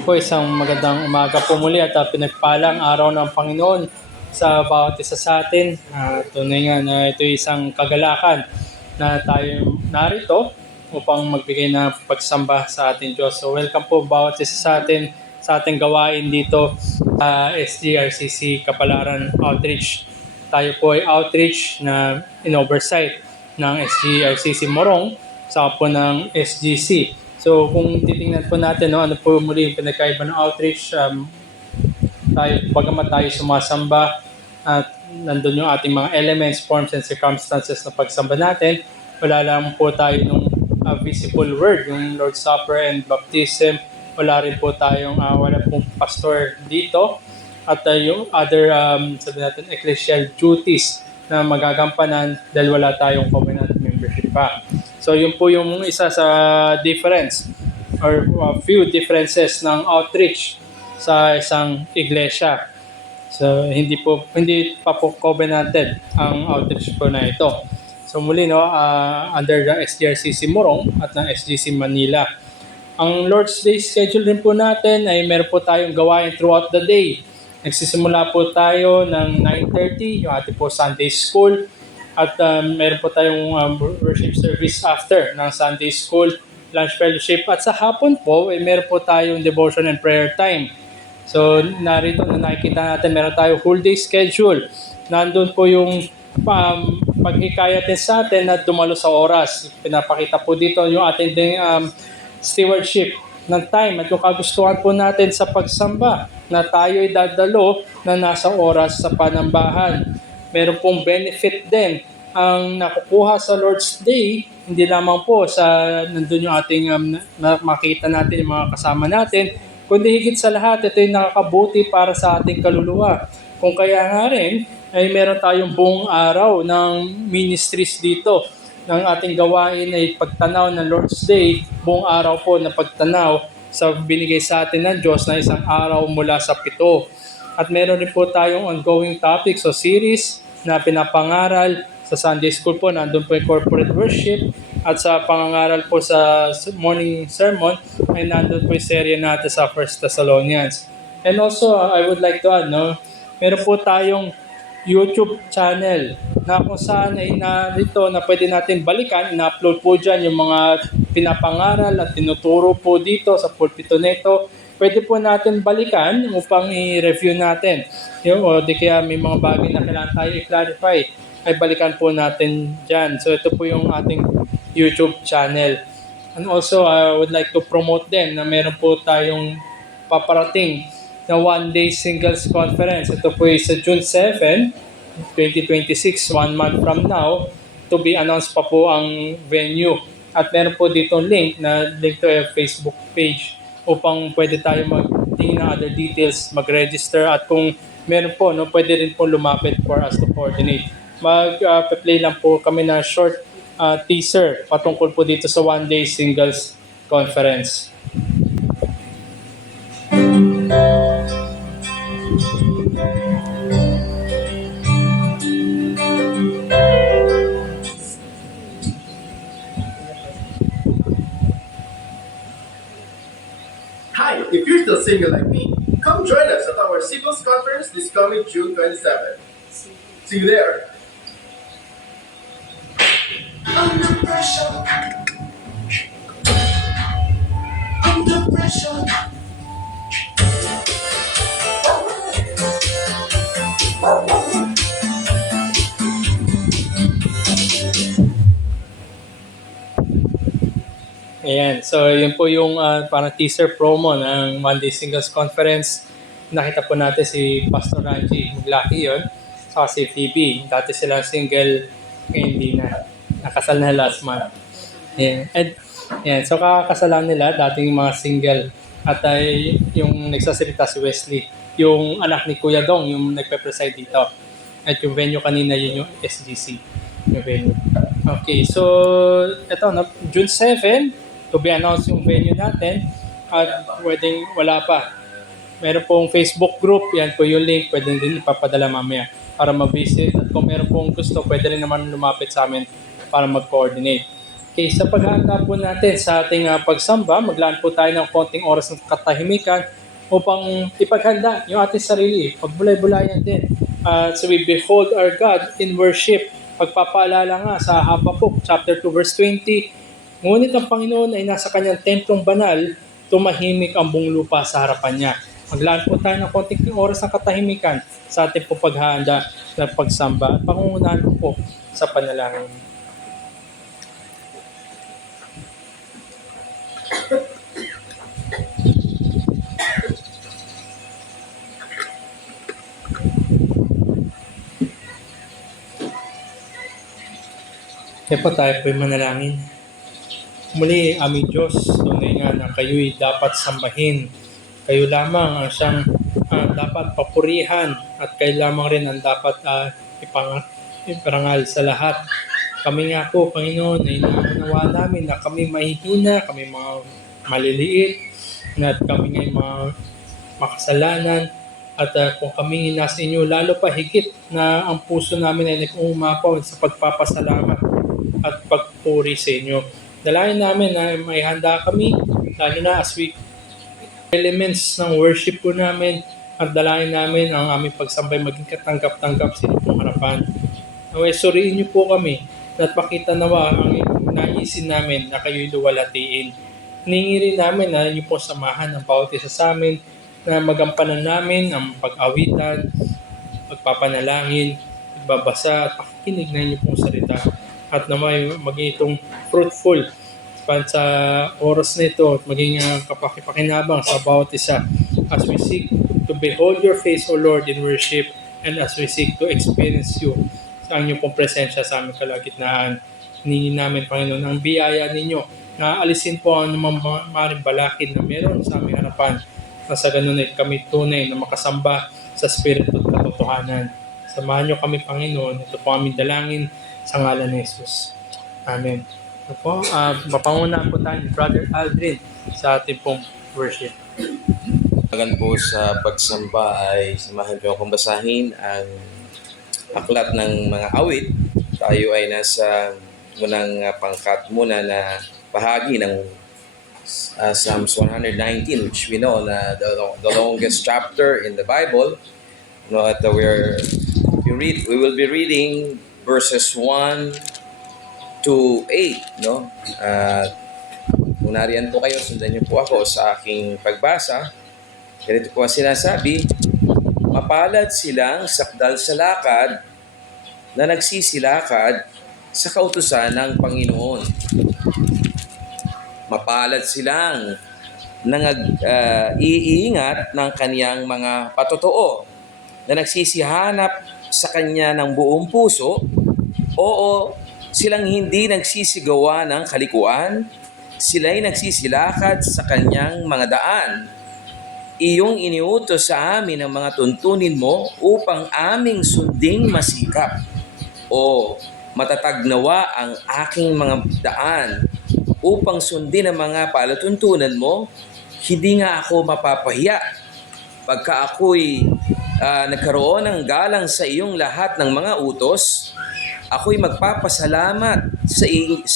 Po, isang magandang umaga po muli at pinagpalang araw ng Panginoon sa bawat isa sa atin. Tunay nga na ito isang kagalakan na tayo narito upang magbigay ng pagsamba sa ating Diyos. So welcome po bawat isa sa atin sa ating gawain dito sa SGRCC Kapalaran Outreach. Tayo po ay outreach na in-oversight ng SGRCC Morong sa po ng SGC. So kung titingnan po natin, ano po muli yung pinagkaiba ng outreach, tayo, bagamat tayo sumasamba at nandun yung ating mga elements, forms, and circumstances na pagsamba natin, wala lang po tayo nung visible word, yung Lord's Supper and Baptism. Wala rin po tayong, wala pong pastor dito. At yung other, sabi natin, ecclesial duties na magagampanan dahil wala tayong covenant membership pa. So yun po yung isa sa difference or few differences ng outreach sa isang iglesia. So hindi pa po covenanted ang outreach po na ito. So muli under the SGRCC Morong at ng SGC Manila. Ang Lord's Day schedule rin po natin ay meron po tayong gawain throughout the day. Nagsisimula po tayo ng 9:30, yung ating po Sunday School. At meron po tayong worship service after ng Sunday School, lunch fellowship. At sa hapon po, meron po tayong devotion and prayer time. So narito na nakikita natin, meron tayong whole day schedule. Nandun po yung paghikayat din sa atin na dumalo sa oras. Pinapakita po dito yung ating stewardship ng time at yung kagustuhan po natin sa pagsamba na tayo'y dadalo na nasa oras sa panambahan. Meron pong benefit din ang nakukuha sa Lord's Day, hindi lamang po sa nandun yung ating makita natin yung mga kasama natin, kundi higit sa lahat, ito yung nakakabuti para sa ating kaluluwa. Kung kaya nga rin, ay meron tayong buong araw ng ministries dito. Ng ating gawain ay pagtanaw ng Lord's Day, buong araw po na pagtanaw sa binigay sa atin ng Diyos na isang araw mula sa 7. At meron rin po tayong ongoing topics o series na pinapangaral sa Sunday School po. Nandun po yung corporate worship at sa pangangaral po sa morning sermon ay nandun po yung serye natin sa 1 Thessalonians. And also, I would like to add, meron po tayong YouTube channel na kung saan ay narito na pwede natin balikan. Ina-upload po dyan yung mga pinapangaral at tinuturo po dito sa pulpito nito. Pwede po natin balikan upang i-review natin. O di kaya may mga bagay na kailangan tayo i-clarify, ay balikan po natin dyan. So ito po yung ating YouTube channel. And also, I would like to promote din na meron po tayong paparating na one-day singles conference. Ito po ay sa June 7, 2026, 1 month from now. To be announced pa po ang venue. At meron po dito link to a Facebook page upang pwede tayo magtingin ng other details, mag-register, at kung meron po, pwede rin po lumapit for us to coordinate. Mag-play lang po kami na short teaser patungkol po dito sa one-day singles conference. Hi, if you're still single like me, come join us at our Singles Conference this coming June 27. See you there. Under pressure. Under pressure. Ayan, so yun po yung parang teaser promo ng Monday Singles Conference. Nakita po natin si Pastor Ranji Muglaki yun, saka si Phoebe. Dati sila single, ngayon hindi na. Nakasal na last month. Ayan, so kakakasalan nila, dating mga single. At yung nagsasalita si Wesley, yung anak ni Kuya Dong, yung nagpe-preside dito. At yung venue kanina, yun yung SGC. Yung venue. Okay, so ito, June 7, to be announced yung venue natin. At pwedeng wala pa. Meron pong Facebook group, yan po yung link, pwede din ipapadala mamaya para ma-visit. At kung meron pong gusto, pwede rin naman lumapit sa amin para mag-coordinate. Okay, sa paghahanda po natin sa ating pagsamba, maglaan po tayo ng konting oras ng katahimikan upang ipaghanda yung ating sarili. Pagbulay-bulayan din. So we behold our God in worship. Pagpapaalala nga sa Habakuk chapter 2 verse 20, ngunit ang Panginoon ay nasa kanyang templong banal, tumahimik ang buong lupa sa harapan niya. Maglaan po tayo ng konting oras ng katahimikan sa ating po paghahanda ng pagsamba at pangungunahan ko po sa panalangin. Kaya po tayo po'y manalangin. Muli, aming Diyos, tunay nga na kayo'y dapat sambahin. Kayo lamang ang siyang dapat papurihan at kayo lamang rin ang dapat iparangal sa lahat. Kami nga po, Panginoon, ay naunawa namin na kami mahihina, kami mga maliliit, at kami ngay mga makasalanan. At kung kami nasa inyo, lalo pa higit na ang puso namin ay nag-uumapaw sa pagpapasalamat at pagpuri sa inyo. Dalangin namin na may handa kami, lalo na as we elements ng worship po namin, at dalangin namin ang aming pagsambay maging katanggap-tanggap sa inyong harapan. Naway, suriin niyo po kami at pakita nawa ang naisin namin na kayo'y luwalatiin. Hiningi rin namin na inyo po samahan ang bawat isa sa amin na magampanan namin ang pag-awitan, pagpapanalangin, pagbabasa at pakikinig na inyo pong salita. At naman maging itong fruitful sa oras na ito at maging kapakipakinabang sa bawat isa as we seek to behold your face, O Lord, in worship, and as we seek to experience you sa inyong pong presensya sa aming kalagitnaan. Hiningi namin, Panginoon, ang biyaya ninyo na alisin po ang maaaring balakid na meron sa aming harapan, na sa ganun ay kami tunay na makasamba sa Espiritu at katotohanan. Samahan niyo kami, Panginoon. Ito po aming dalangin sa ngalan ni Jesus. Amen. Ito po, mapangunahan po tayo ni Brother Aldrin sa ating pong worship. Pagkan po sa pagsamba ay samahan ko akong basahin ang aklat ng mga awit. Tayo ay nasa unang pangkat muna na bahagi ng Psalms 119, which we know na the longest chapter in the Bible. No, at we will be reading verses 1 to 8, no? Kung nariyan po kayo, sundan niyo po ako sa aking pagbasa. Ganito po ang sinasabi, mapalad silang sakdal sa lakad na nagsisilakad sa kautusan ng Panginoon. Mapalad silang iingat ng kaniyang mga patotoo na nagsisihanap sa kanya ng buong puso. Oo, silang hindi nagsisigawa ng kalikuan, sila'y nagsisilakad sa kanyang mga daan. Iyong iniutos sa amin ang mga tuntunin mo upang aming sunding masikap. O matatag nawa ang aking mga daan upang sundin ang mga palatuntunan mo, hindi nga ako mapapahiya. Pagka ako'y nagkaroon ng galang sa iyong lahat ng mga utos, ako'y magpapasalamat sa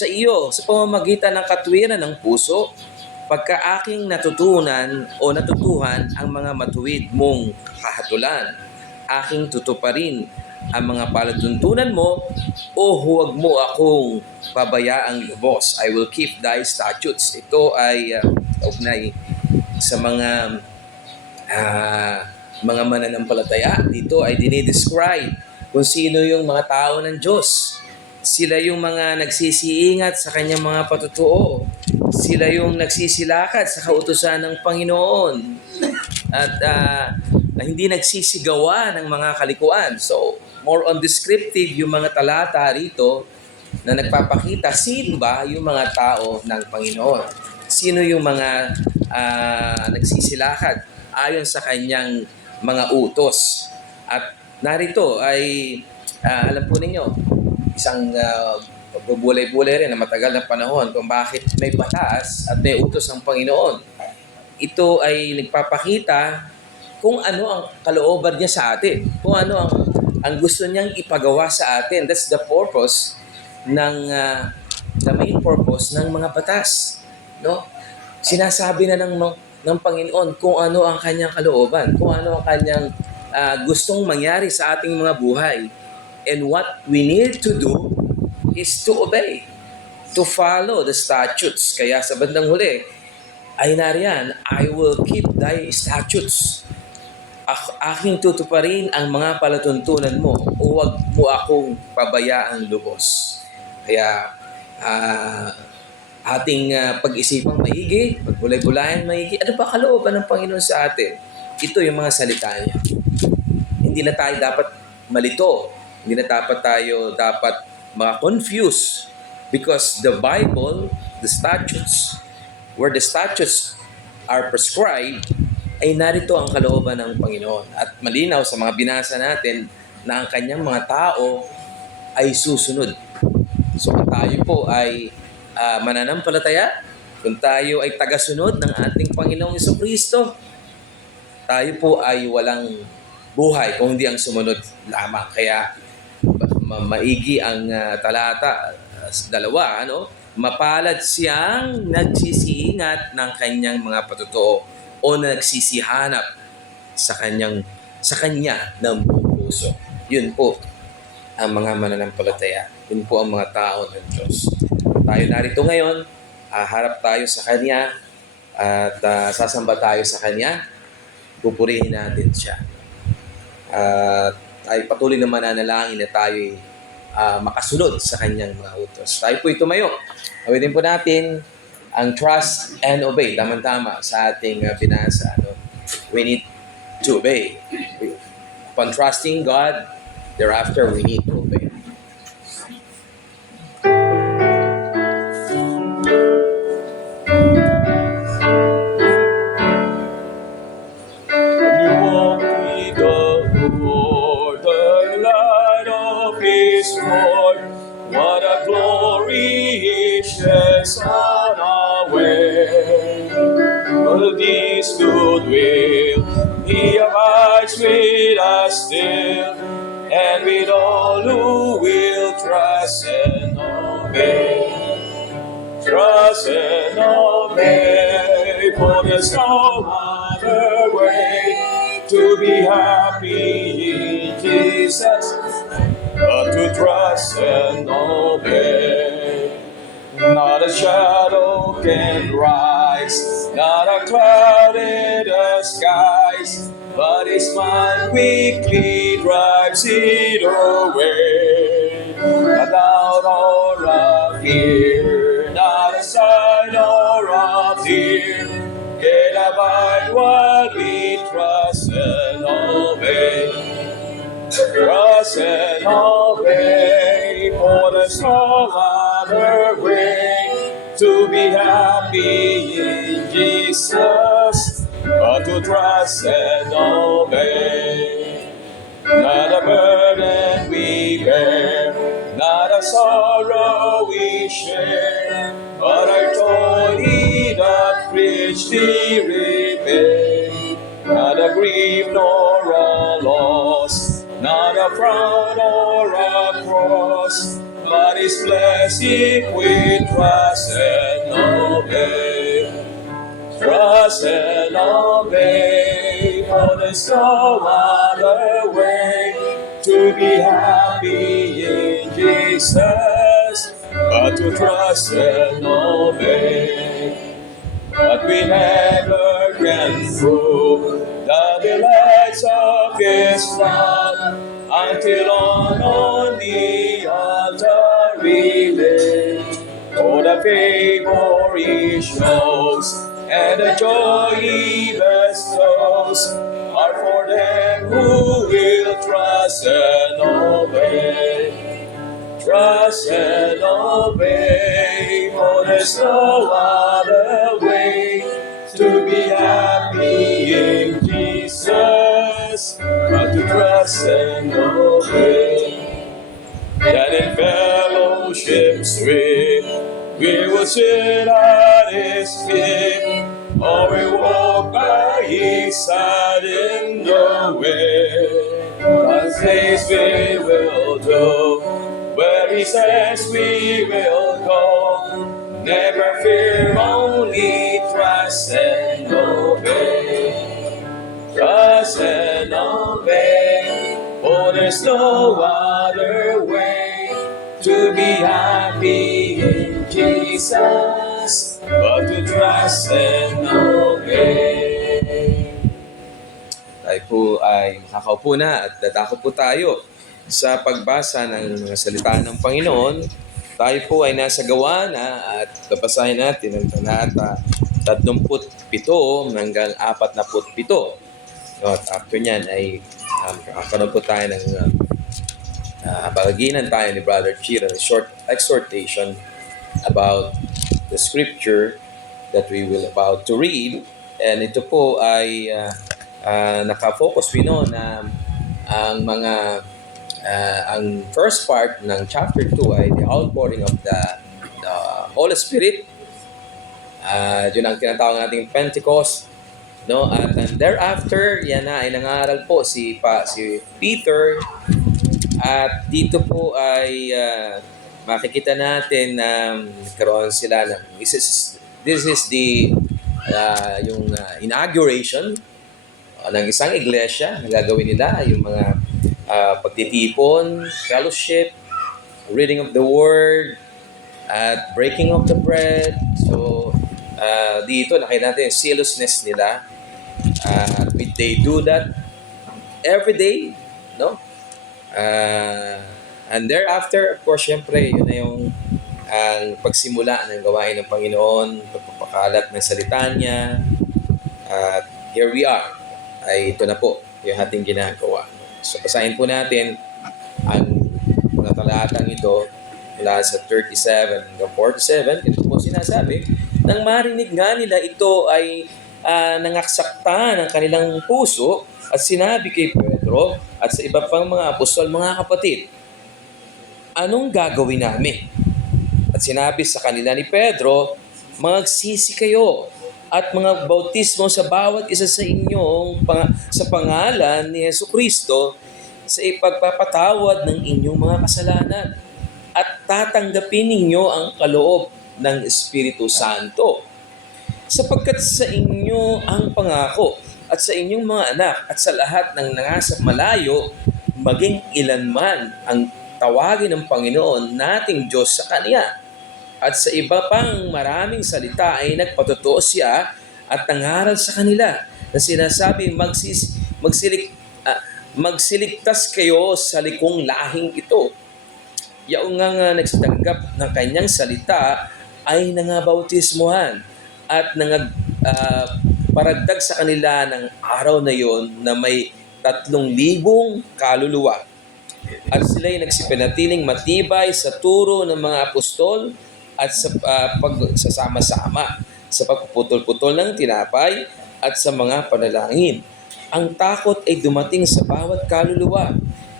iyo sa pamamagitan ng katwiran ng puso, pagka aking natutunan o natutuhan ang mga matuwid mong kahatulan. Aking tutuparin ang mga palatuntunan mo, o huwag mo akong pabayaang lubos. I will keep thy statutes. Ito ay ugnay sa mga mananampalataya. Dito ay dinidescribe kung sino yung mga tao ng Diyos. Sila yung mga nagsisiingat sa kanyang mga patutuo. Sila yung nagsisilakad sa kautusan ng Panginoon. At hindi nagsisigawa ng mga kalikuan. So, more on descriptive yung mga talata rito na nagpapakita sino ba yung mga tao ng Panginoon. Sino yung mga nagsisilakad ayon sa kanyang mga utos. At narito ay, alam po ninyo, isang pagbubulay-bulay rin na matagal na panahon kung bakit may batas at may utos ng Panginoon. Ito ay nagpapakita kung ano ang kalooban niya sa atin, kung ano ang gusto niyang ipagawa sa atin. That's the purpose ng the main purpose ng mga batas. No? Sinasabi na ng Panginoon kung ano ang kanyang kalooban, kung ano ang kanyang gustong mangyari sa ating mga buhay. And what we need to do is to obey, to follow the statutes. Kaya sa bandang huli, ay nariyan, I will keep thy statutes. Aking tutuparin ang mga palatuntunan mo, o huwag mo akong pabayaang lubos. Kaya ating pag-isipang maigi, pagbulay-bulayan maigi, ano ba kalooban ng Panginoon sa atin? Ito yung mga salita niya. Hindi na tayo dapat malito. Hindi na dapat ma-confuse. Because the Bible, the statutes, where the statutes are prescribed, ay narito ang kalooban ng Panginoon. At malinaw sa mga binasa natin na ang kanyang mga tao ay susunod. So kung tayo po ay mananampalataya, kung tayo ay tagasunod ng ating Panginoong Jesucristo, tayo po ay walang buhay kung hindi ang sumunod lamang. Kaya maigi ang talata 2, ano? Mapalad siyang nagsisiingat ng kanyang mga patotoo o nagsisihanap sa kanya ng buong puso. Yun po ang mga mananampalataya. Yun po ang mga tao ng Diyos. Tayo narito ngayon, harap tayo sa Kanya at sasamba tayo sa Kanya. Pupurihin natin siya. Ay patuloy na mananalangin na tayo makasunod sa Kanyang mga utos. Tayo po tumayo. Awitin po natin ang trust and obey. Tama-tama sa ating binasa. No? We need to obey. Upon trusting God, thereafter we need to obey. When you walk with the Lord, the light of His glory, what a glory He sheds on our way. All this goodwill, He abides with us still, and with all who will trust and obey. Trust and obey, for there's no other way to be happy in Jesus but to trust and obey. Not a shadow can rise, not a cloud in the skies, but His mind quickly drives it away. A doubt or a fear, not a sign or a tear, can abide while we trust and obey. Trust and obey, for there's no other way to be happy in Jesus but to trust and obey. Not a burden we bear, not a sorrow we share, but our toil He doth richly repay. Not a grief nor a loss, not a frown or a cross, but is blessed if we trust and obey. Trust and obey, for there's no other way to be happy in Jesus but to trust and obey. But we never can prove the delights of His love until on the altar we lay. For the favor He shows and the joy He bestows are for them who will trust and obey. Trust and obey, for there's no other way to be happy in Jesus but to trust and obey. That in fellowship sweet we will sit at His feet, or we walk by His side in the way. God's days we will do, where He says we will go. fear, only trust and obey. Trust and obey. Oh, there's no other way to be happy in Jesus but to trust and obey. Tayo po ay makakaupo na at dadako po tayo sa pagbasa ng mga salita ng Panginoon. Tayo po ay nasa Gawa na at babasahin natin ang talata 37 hanggang 47. At after nyan ay kakaroon po tayo ng baginan tayo ni Brother Chira, a short exhortation about the scripture that we will about to read. And ito po ay nakafocus we know na ang first part ng chapter 2 ay the outpouring of the Holy Spirit. Yun ang tinatawag nating Pentecost, no? At thereafter yan na ay nangaral po si Peter, at dito po ay makikita natin na karoon sila ng this is the yung inauguration ng isang iglesia na gagawin nila, yung mga pagtitipon, fellowship, reading of the word, at breaking of the bread. So dito nakita natin yung seriousness nila. They do that every day, no? And thereafter, of course, syempre, yun na yung ang pagsimula ng gawain ng Panginoon, pagpapakalat ng salita niya. At here we are. Ay ito na po yung ating ginagawa. So basahin po natin ang mga talatang ito mula sa 37 hanggang 47. Ito po sinasabi, nang marinig nga nila ito ay nangaksakta ng kanilang puso at sinabi kay Pedro at sa iba pang mga apostol, mga kapatid, anong gagawin namin? At sinabi sa kanila ni Pedro, magsisi kayo at mga bautismo sa bawat isa sa inyong sa pangalan ni Jesucristo sa ipagpapatawad ng inyong mga kasalanan at tatanggapin ninyo ang kaloob ng Espiritu Santo. Sapagkat sa inyo ang pangako at sa inyong mga anak at sa lahat ng nasa malayo, maging ilanman ang tawagin ng Panginoon nating Diyos sa Kanya. At sa iba pang maraming salita ay nagpatotoo siya at nangaral sa kanila na sinasabi, magsiligtas kayo sa likong lahing ito. Yaong nga nagsitanggap ng kanyang salita ay nangabautismuhan at paragdag sa kanila ng araw na yon na may 3,000 kaluluwa. At sila'y nagsipinatiling matibay sa turo ng mga apostol at sa pagsasama-sama, sa pagpuputol-putol ng tinapay at sa mga panalangin. Ang takot ay dumating sa bawat kaluluwa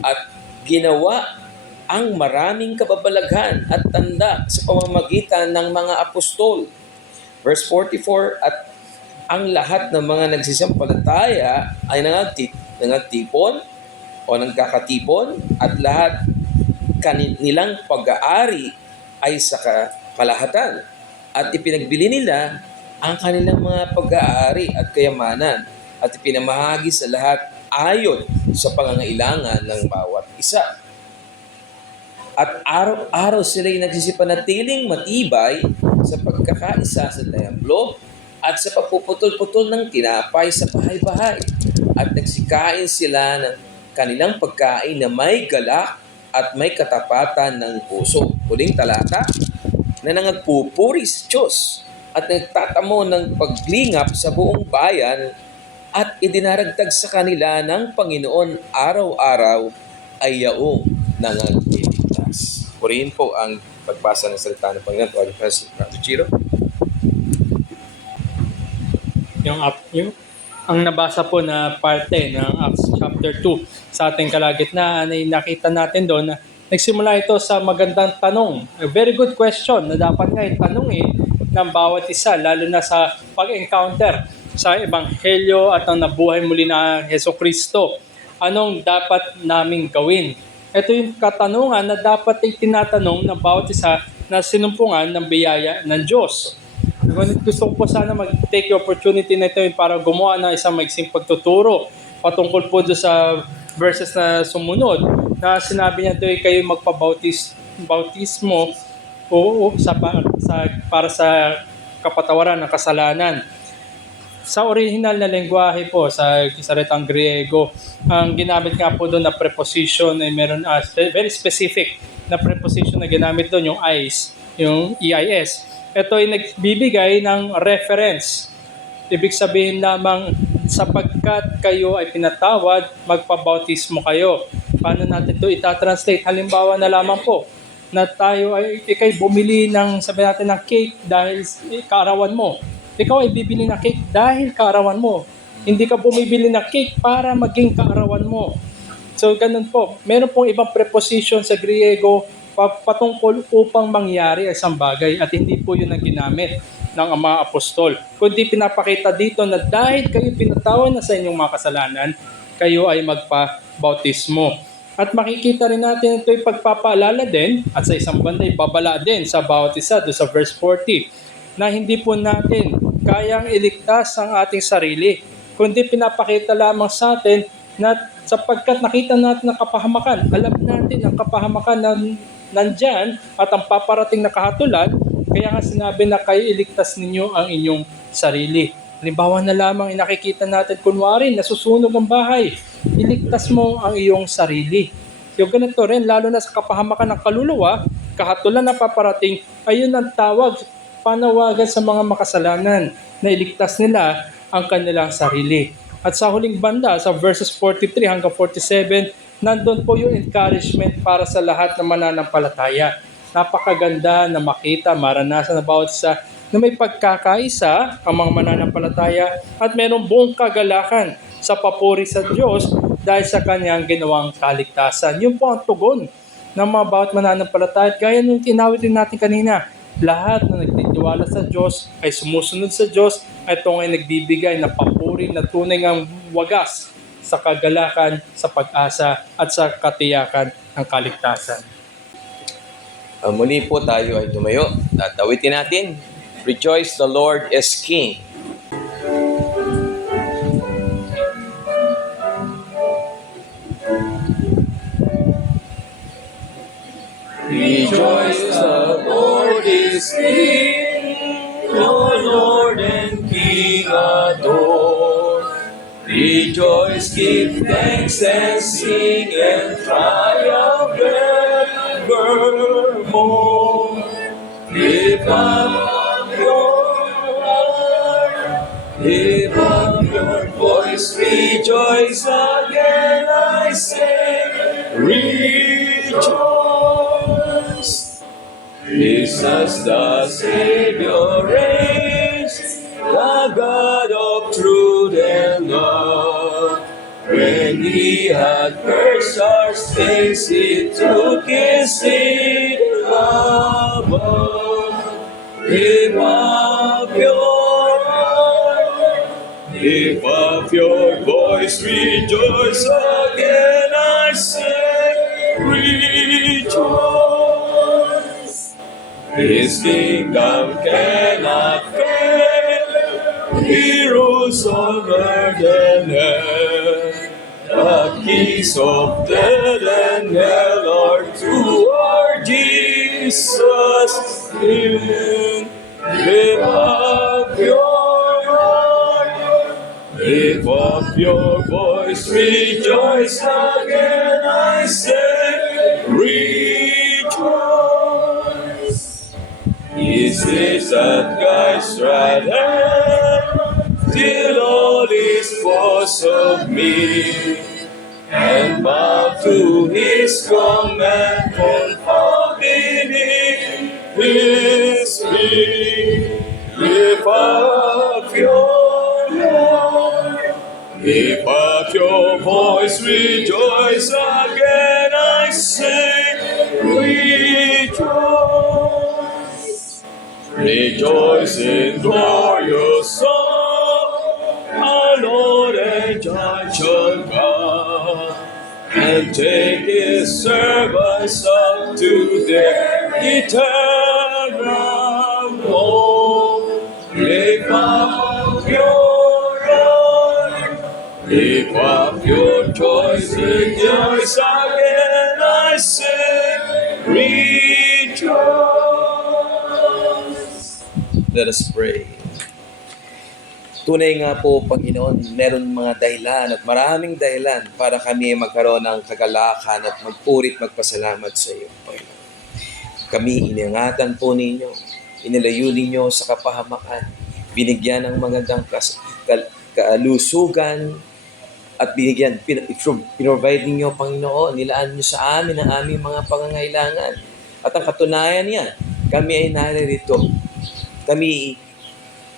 at ginawa ang maraming kababalaghan at tanda sa pamamagitan ng mga apostol. Verse 44, at ang lahat ng mga nagsisampalataya ay nangagtipon o nagkakatipon at lahat kanilang pag-aari ay sa kalahatan at ipinagbili nila ang kanilang mga pag-aari at kayamanan at ipinamahagi sa lahat ayon sa pangangailangan ng bawat isa. At araw-araw sila'y nagsisipanatiling matibay sa pagkakaisa sa templo at sa pagpuputol-putol ng tinapay sa bahay-bahay. At nagsikain sila ng kanilang pagkain na may galak at may katapatan ng puso. Huling talata, na nangagpupuri sa Diyos at nagtatamo ng paglingap sa buong bayan at idinaragdag sa kanila ng Panginoon araw-araw ay yaong nangagliligtas. Purihin po ang pagbasa ng salita ng Panginoon. Tuwag ka si Brother Chiro. Ang nabasa po na parte ng Acts chapter 2 sa ating kalagitnaan ay nakita natin doon na nagsimula ito sa magandang tanong. A very good question na dapat nga itanong ng bawat isa, lalo na sa pag-encounter sa Ebanghelyo at ang nabuhay muli na Jesucristo. Anong dapat naming gawin? Ito yung katanungan na dapat ay tinatanong ng bawat isa na sinumpungan ng biyaya ng Diyos. Ngunit gusto ko po sana mag-take yung opportunity na ito para gumawa ng isang maiksing pagtuturo patungkol po doon sa verses na sumunod na sinabi niya doon kayo bautismo para sa kapatawaran ng kasalanan. Sa original na lengguwahe po, sa salitang Griego, ang ginamit nga po doon na preposition ay meron very specific na preposition na ginamit doon, yung EIS, yung EIS. Ito ay nagbibigay ng reference. Ibig sabihin lamang, sapagkat kayo ay pinatawad, magpabautismo kayo. Paano natin ito itatranslate? Halimbawa na lamang po, na tayo ay ikay bumili ng, sabi natin, ng cake dahil kaarawan mo. Ikaw ay bibili ng cake dahil kaarawan mo. Hindi ka bumibili ng cake para maging kaarawan mo. So, ganun po. Meron pong ibang preposition sa Griego patungkol upang mangyari isang bagay at hindi po yun ang ginamit ng mga apostol. Kundi pinapakita dito na dahil kayo pinatawan na sa inyong mga kasalanan, kayo ay magpa-bautismo. At makikita rin natin ito yung pagpapaalala din at sa isang banda babala din sa bawat isa doon sa verse 40 na hindi po natin kayang iligtas ang ating sarili, kundi pinapakita lamang sa atin na sapagkat nakita natin ang kapahamakan, alam natin ang kapahamakan na nandyan at ang paparating na kahatulan, kaya nga sinabi na kayo iligtas ninyo ang inyong sarili. Halimbawa na lamang nakikita natin kunwari nasusunog ang bahay, iligtas mo ang iyong sarili. Yung ganito rin, lalo na sa kapahamakan ng kaluluwa, kahatulan na paparating, ayun ang tawag, panawagan sa mga makasalanan na iligtas nila ang kanilang sarili. At sa huling banda, sa verses 43 hanggang 47, nandun po yung encouragement para sa lahat ng mananampalataya. Napakaganda na makita, maranasan na bawat isa na may pagkakaisa ang mga mananampalataya at mayroong buong kagalakan sa papuri sa Diyos dahil sa kanyang ginawang kaligtasan. Yun po ang tugon ng mga bawat mananampalataya. Gaya nung tinawid din natin kanina, lahat na nagtitiwala sa Diyos ay sumusunod sa Diyos at ito ay nagbibigay na papuri na tunay ngang wagas sa kagalakan, sa pag-asa at sa katiyakan ng kaligtasan. Muli po tayo ay tumayo at awitin natin, Rejoice, the Lord is King. Rejoice, the Lord is King, your Lord and King adore. Rejoice, give thanks and sing and triumph evermore. Lift up your heart, lift up your voice, rejoice again, I say, rejoice. Jesus the Savior reigns, the God of truth and love. When He had purged our sins, He took His seat above. Lift up your heart, lift up your voice, rejoice again, I say, rejoice. His kingdom cannot fail, He rules on earth and hell. The keys of death and hell are to our Jesus given. Lift up your heart, lift up your voice, rejoice again, I say, rejoice. Is this that Christ's right hand, till all is force of me, and bow to His command, forbidding His plea. Lift up your heart, lift up your voice, rejoice again, I say, rejoice. Rejoice in glorious song, our Lord and Judge of God, and take His servants up to their eternal home. Give up your choice, rejoice again, I say, rejoice. Let us pray. Tunay nga po, Panginoon, meron mga dahilan at maraming dahilan para kami magkaroon ng kagalakan at magpurit magpasalamat sa iyo, Panginoon. Kami iningatan po ninyo, inilayo ninyo sa kapahamakan, binigyan ng magandang kalusugan, at pinrovide ninyo, Panginoon, nilaan nyo sa amin ang aming mga pangangailangan. At ang katunayan niyan, kami ay naririto. Kami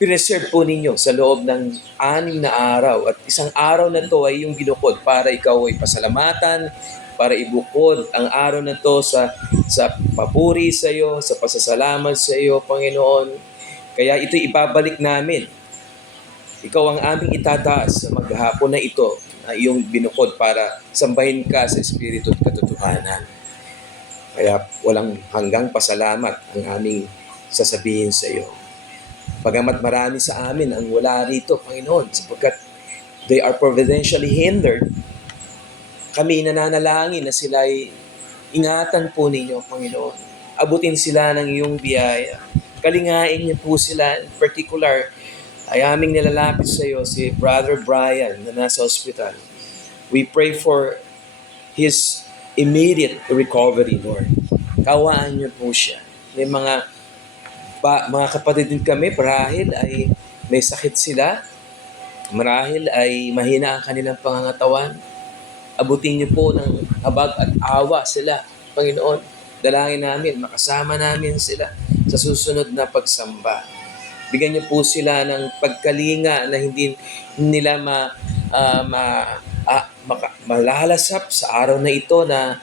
pineserve po ninyo sa loob ng 6 na araw. At isang araw na to ay yung binukod para ikaw ay pasalamatan, para ibukod ang araw na to sa papuri sa iyo, sa pasasalamat sa iyo, Panginoon. Kaya ito'y ibabalik namin. Ikaw ang aming itataas sa maghapon na ito, na iyong binukod para sambahin ka sa Espiritu at katotohanan. Kaya walang hanggang pasalamat ang aming sasabihin sa iyo. Bagamat marami sa amin ang wala rito, Panginoon, sapagkat they are providentially hindered, kami nananalangin na sila ay ingatan po ninyo, Panginoon. Abutin sila ng iyong biyaya. Kalingain niyo po sila. In particular, ay aming nilalapit sa iyo si Brother Brian na nasa hospital. We pray for his immediate recovery, Lord. Kawaan niyo po siya. May mga kapatid din kami, marahil ay may sakit sila. Marahil ay mahina ang kanilang pangangatawan. Abutin niyo po ng habag at awa sila, Panginoon. Dalangin namin, makasama namin sila sa susunod na pagsamba. Bigyan niyo po sila ng pagkalinga na hindi nila malalasap sa araw na ito na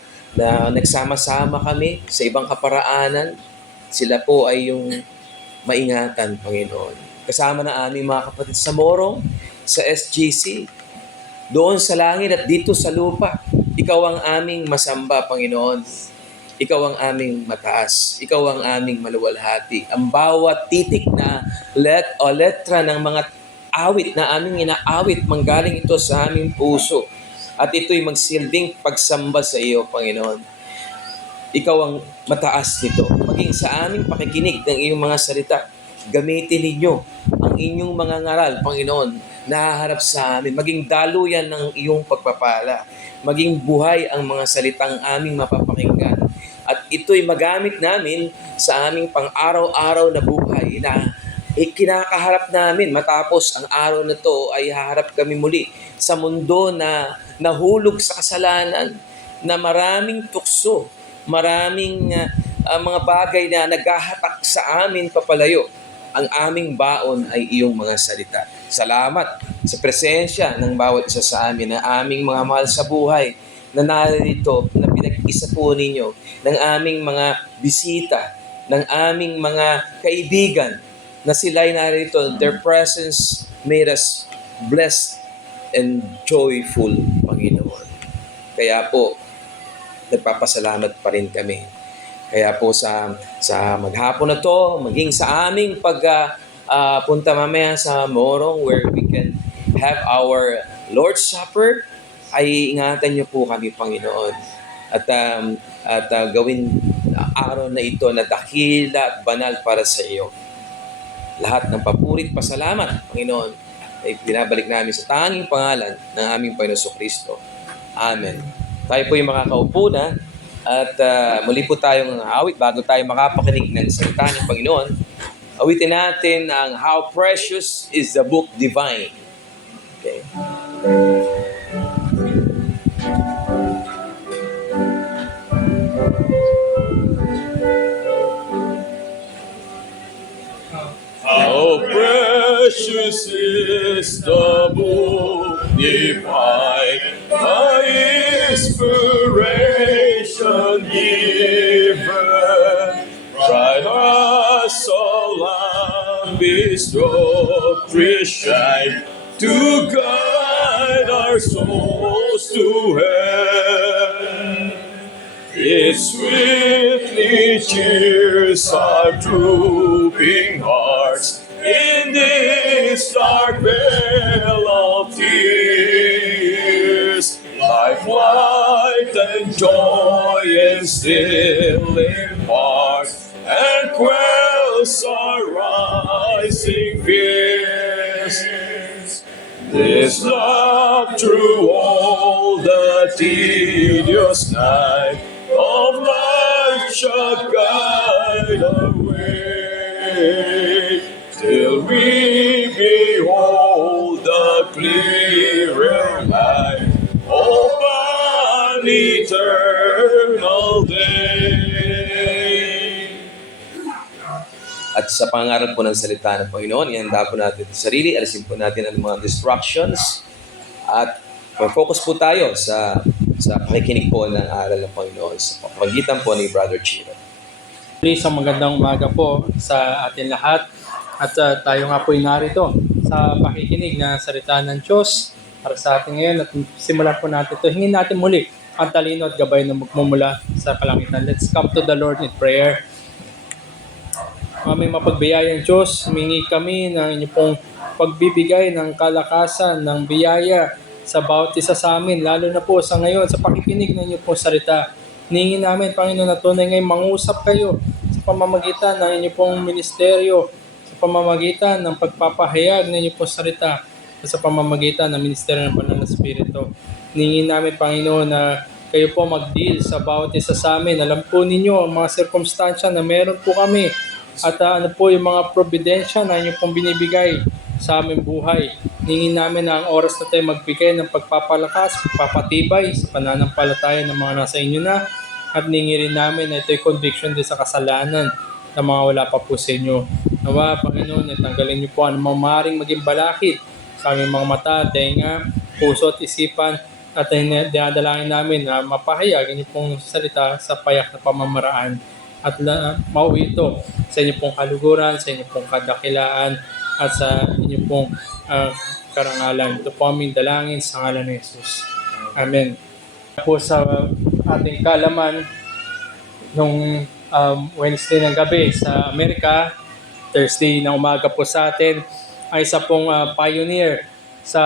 nagsama-sama kami sa ibang kaparaanan. Sila po ay yung maingatan, Panginoon. Kasama na aming mga kapatid sa Morong, sa SGC, doon sa langit at dito sa lupa. Ikaw ang aming masamba, Panginoon. Ikaw ang aming mataas. Ikaw ang aming maluwalhati. Ang bawat titik na letra ng mga awit na aming inaawit, manggaling ito sa aming puso. At ito'y magsilbing pagsamba sa iyo, Panginoon. Ikaw ang mataas nito. Maging sa aming pakikinig ng iyong mga salita, gamitin ninyo ang inyong mga ngaral, Panginoon, na haharap sa amin. Maging daluyan ng iyong pagpapala. Maging buhay ang mga salitang aming mapapakinggan. At ito'y magamit namin sa aming pang-araw-araw na buhay na kinakaharap namin. Matapos ang araw na to ay haharap kami muli sa mundo na nahulog sa kasalanan, na maraming tukso, maraming mga bagay na naghahatak sa amin papalayo. Ang aming baon ay iyong mga salita. Salamat sa presensya ng bawat isa sa amin, na aming mga mahal sa buhay na narito, na pinag-isa po ninyo, ng aming mga bisita, ng aming mga kaibigan, na sila'y narito. Their presence made us blessed and joyful, Panginoon. Kaya po, nagpapasalamat pa rin kami. Kaya po sa maghapon na to, maging sa aming punta mamaya sa Morong, where we can have our Lord's Supper, ay ingatan niyo po kami, Panginoon. At gawin araw na ito na dakila at banal para sa iyo. Lahat ng papurit pasalamat, Panginoon, ay binabalik namin sa tanging pangalan ng aming Panginoon Kristo. Amen. Tayo po yung makakaupo na at muli po tayong awit bago tayo makapakinig ng salita ng Panginoon. Awitin natin ang How Precious is the Book Divine. Okay. How precious is the book divine, by inspiration given, bright as a lamp bestroked shine, to guide our souls to heaven. It swiftly cheers our drooping hearts in this dark vale of tears. joy and still imparts and quells our rising fears. This love through all the tedious night of life shall guide our way, till we behold the clearer light of an eternal day. At sa pangarap po ng salita ng Panginoon, ihanda po natin ang sarili, alisin po natin ang mga distractions, at focus po tayo sa pakikinig po ng aral ng Panginoon sa pamagitan po ni Brother Chiro. Isang magandang umaga po sa atin lahat at tayo nga po ay narito sa pakikinig na salita ng Diyos para sa atin ngayon, at simulan po natin ito. Hingin natin muli ang talino at gabay na magmumula sa kalangitan. Let's come to the Lord in prayer. Aming mapagbiyayang Diyos, humingi kami ng inyong pong pagbibigay ng kalakasan, ng biyaya sa bawat isa sa amin, lalo na po sa ngayon, sa pakikinig ng inyong pong salita. Hingin namin, Panginoon, na tunay ngayon mangusap kayo sa pamamagitan ng inyong pong ministeryo, sa pamamagitan ng pagpapahayag ng inyong pong salita, at sa pamamagitan ng ministeryo ng Banal na Espiritu. Hingin namin, Panginoon, na kayo po mag-deal sa bawat isa sa amin. Alam po ninyo ang mga sirkumstansya na meron po kami, at ano po yung mga providensya na inyo pong binibigay sa aming buhay. Hingin namin na ang oras na tayo magbigay ng pagpapalakas, pagpapatibay sa pananampalataya ng mga nasa inyo na, at hingin rin namin na ito'y conviction din sa kasalanan na mga wala pa po sa inyo. Nawa, Panginoon, tanggalin niyo po ang maaaring maging balakid sa aming mga mata, tenga, puso at isipan, at dinadalangin namin na mapahayag inyo pong salita sa payak na pamamaraan, at mauwi ito sa inyong pong kaluguran, sa inyong pong kadakilaan, at sa inyong pong karangalan. Ito po aming dalangin sa ngalan ni Jesus. Amen. Po sa ating kaalaman, nung Wednesday ng gabi sa Amerika, Thursday na umaga po sa atin, ay isa pong pioneer sa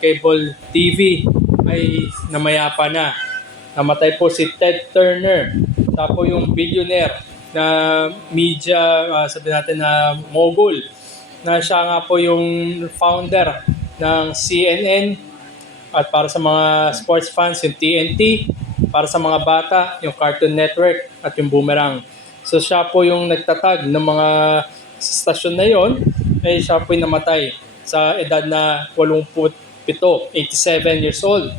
cable TV ay namayapa na. Namatay po si Ted Turner. Siya po yung billionaire na media, sabihin natin na mogul, na siya nga po yung founder ng CNN, at para sa mga sports fans yung TNT, para sa mga bata yung Cartoon Network at yung Boomerang. So siya po yung nagtatag ng mga stasyon na yon, eh siya po yung namatay sa edad na 87, 87 years old.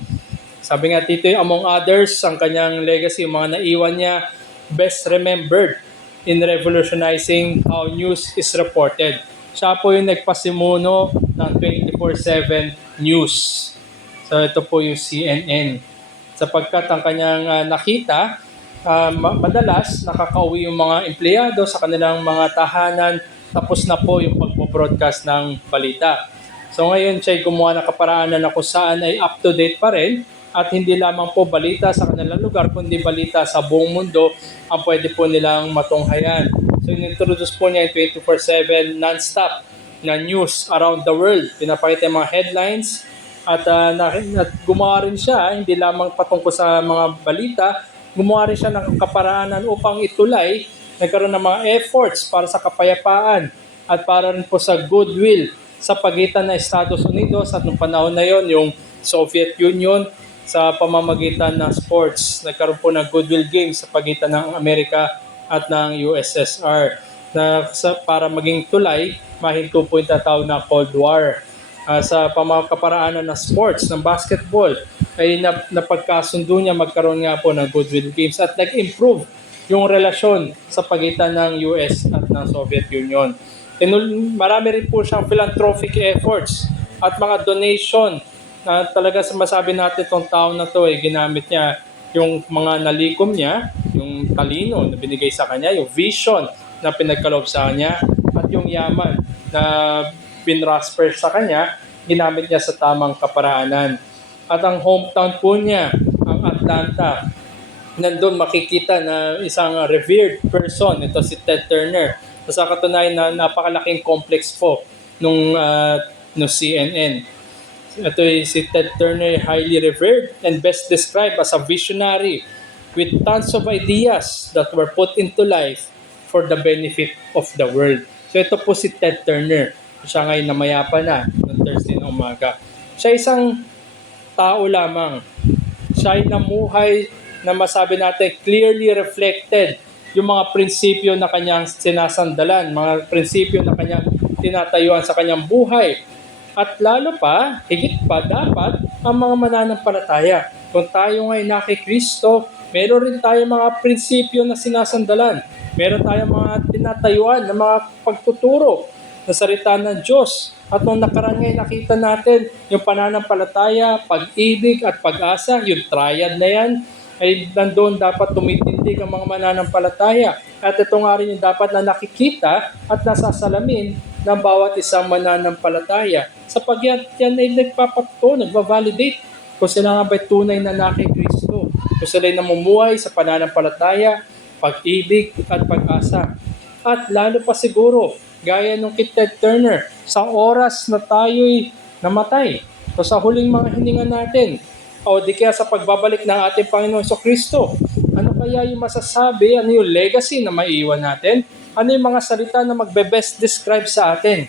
Sabi nga dito, among others, ang kanyang legacy, yung mga naiwan niya, best remembered in revolutionizing how news is reported. Siya po yung nagpasimuno ng 24/7 news. So ito po yung CNN. Sapagkat ang kanyang nakita, madalas nakakauwi yung mga empleyado sa kanilang mga tahanan, tapos na po yung pagpo-broadcast ng balita. So ngayon siya gumawa ng kaparaanan na kung saan ay up-to-date pa rin, at hindi lamang po balita sa kanilang lugar, kundi balita sa buong mundo ang pwede po nilang matunghayan. So inintroduce po niya yung 24/7 non-stop na news around the world. Pinapakita yung mga headlines, at gumawa rin siya, hindi lamang patungkol sa mga balita, gumawa rin siya ng kaparaanan upang itulay, nagkaroon ng mga efforts para sa kapayapaan at para rin po sa goodwill sa pagitan ng Estados Unidos at noong panahon na yon yung Soviet Union, sa pamamagitan ng sports. Nagkaroon po ng goodwill games sa pagitan ng Amerika at ng USSR na para maging tulay, mahinto po yung tatawag na Cold War. Sa pamakaparaanan ng sports, ng basketball, ay napagkasundo niya magkaroon nga po ng goodwill games, at nag-improve yung relasyon sa pagitan ng US at ng Soviet Union. Marami rin po siyang philanthropic efforts at mga donation na talaga masabi natin itong taon na to ginamit niya yung mga nalikom niya, yung talino na binigay sa kanya, yung vision na pinagkaloob sa kanya, at yung yaman na pinrosper sa kanya, ginamit niya sa tamang kaparaanan. At ang hometown po niya, ang Atlanta, nandun makikita na isang revered person, ito si Ted Turner. Sa katunayan na napakalaking complex po nung CNN. Ito si Ted Turner, highly revered and best described as a visionary with tons of ideas that were put into life for the benefit of the world. So ito po si Ted Turner. Siya ngayon namayapa na ng Thursday na umaga. Siya isang tao lamang. Siya ay namuhay na masabi natin clearly reflected yung mga prinsipyo na kanyang sinasandalan, mga prinsipyo na kanyang tinatayuan sa kanyang buhay. At lalo pa, higit pa dapat ang mga mananampalataya. Kung tayo ngayon na kay Kristo, meron rin tayo mga prinsipyo na sinasandalan. Meron tayong mga tinatayuan na mga pagtuturo na salita ng Diyos. At nung nakaraan ngayon nakita natin yung pananampalataya, pag-ibig at pag-asa, yung triad na yan, ay nandoon dapat tumitindig ang mga mananampalataya. At ito nga rin yung dapat na nakikita at nasasalamin ng bawat isang mananampalataya. Sapagkat yan ay nagva-validate kung sila nga ba'y tunay na kay Kristo. Kung sila ay namumuhay sa pananampalataya, pag-ibig at pag-asa. At lalo pa siguro, gaya nung kay Ted Turner, sa oras na tayo'y namatay, o sa huling mga hininga natin, o di kaya sa pagbabalik ng ating Panginoon Kristo, ano kaya yung masasabi, ano yung legacy na maiiwan natin? Ano yung mga salita na magbe-best describe sa atin?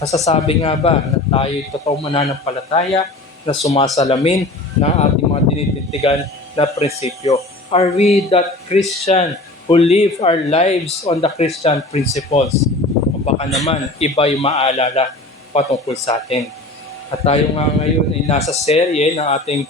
Masasabi nga ba na tayo'y totoong mananampalataya na sumasalamin ng ating mga tinitindigan na prinsipyo? Are we that Christian who live our lives on the Christian principles? O baka naman, iba yung maalala patungkol sa atin. At tayo nga ngayon ay nasa serye ng ating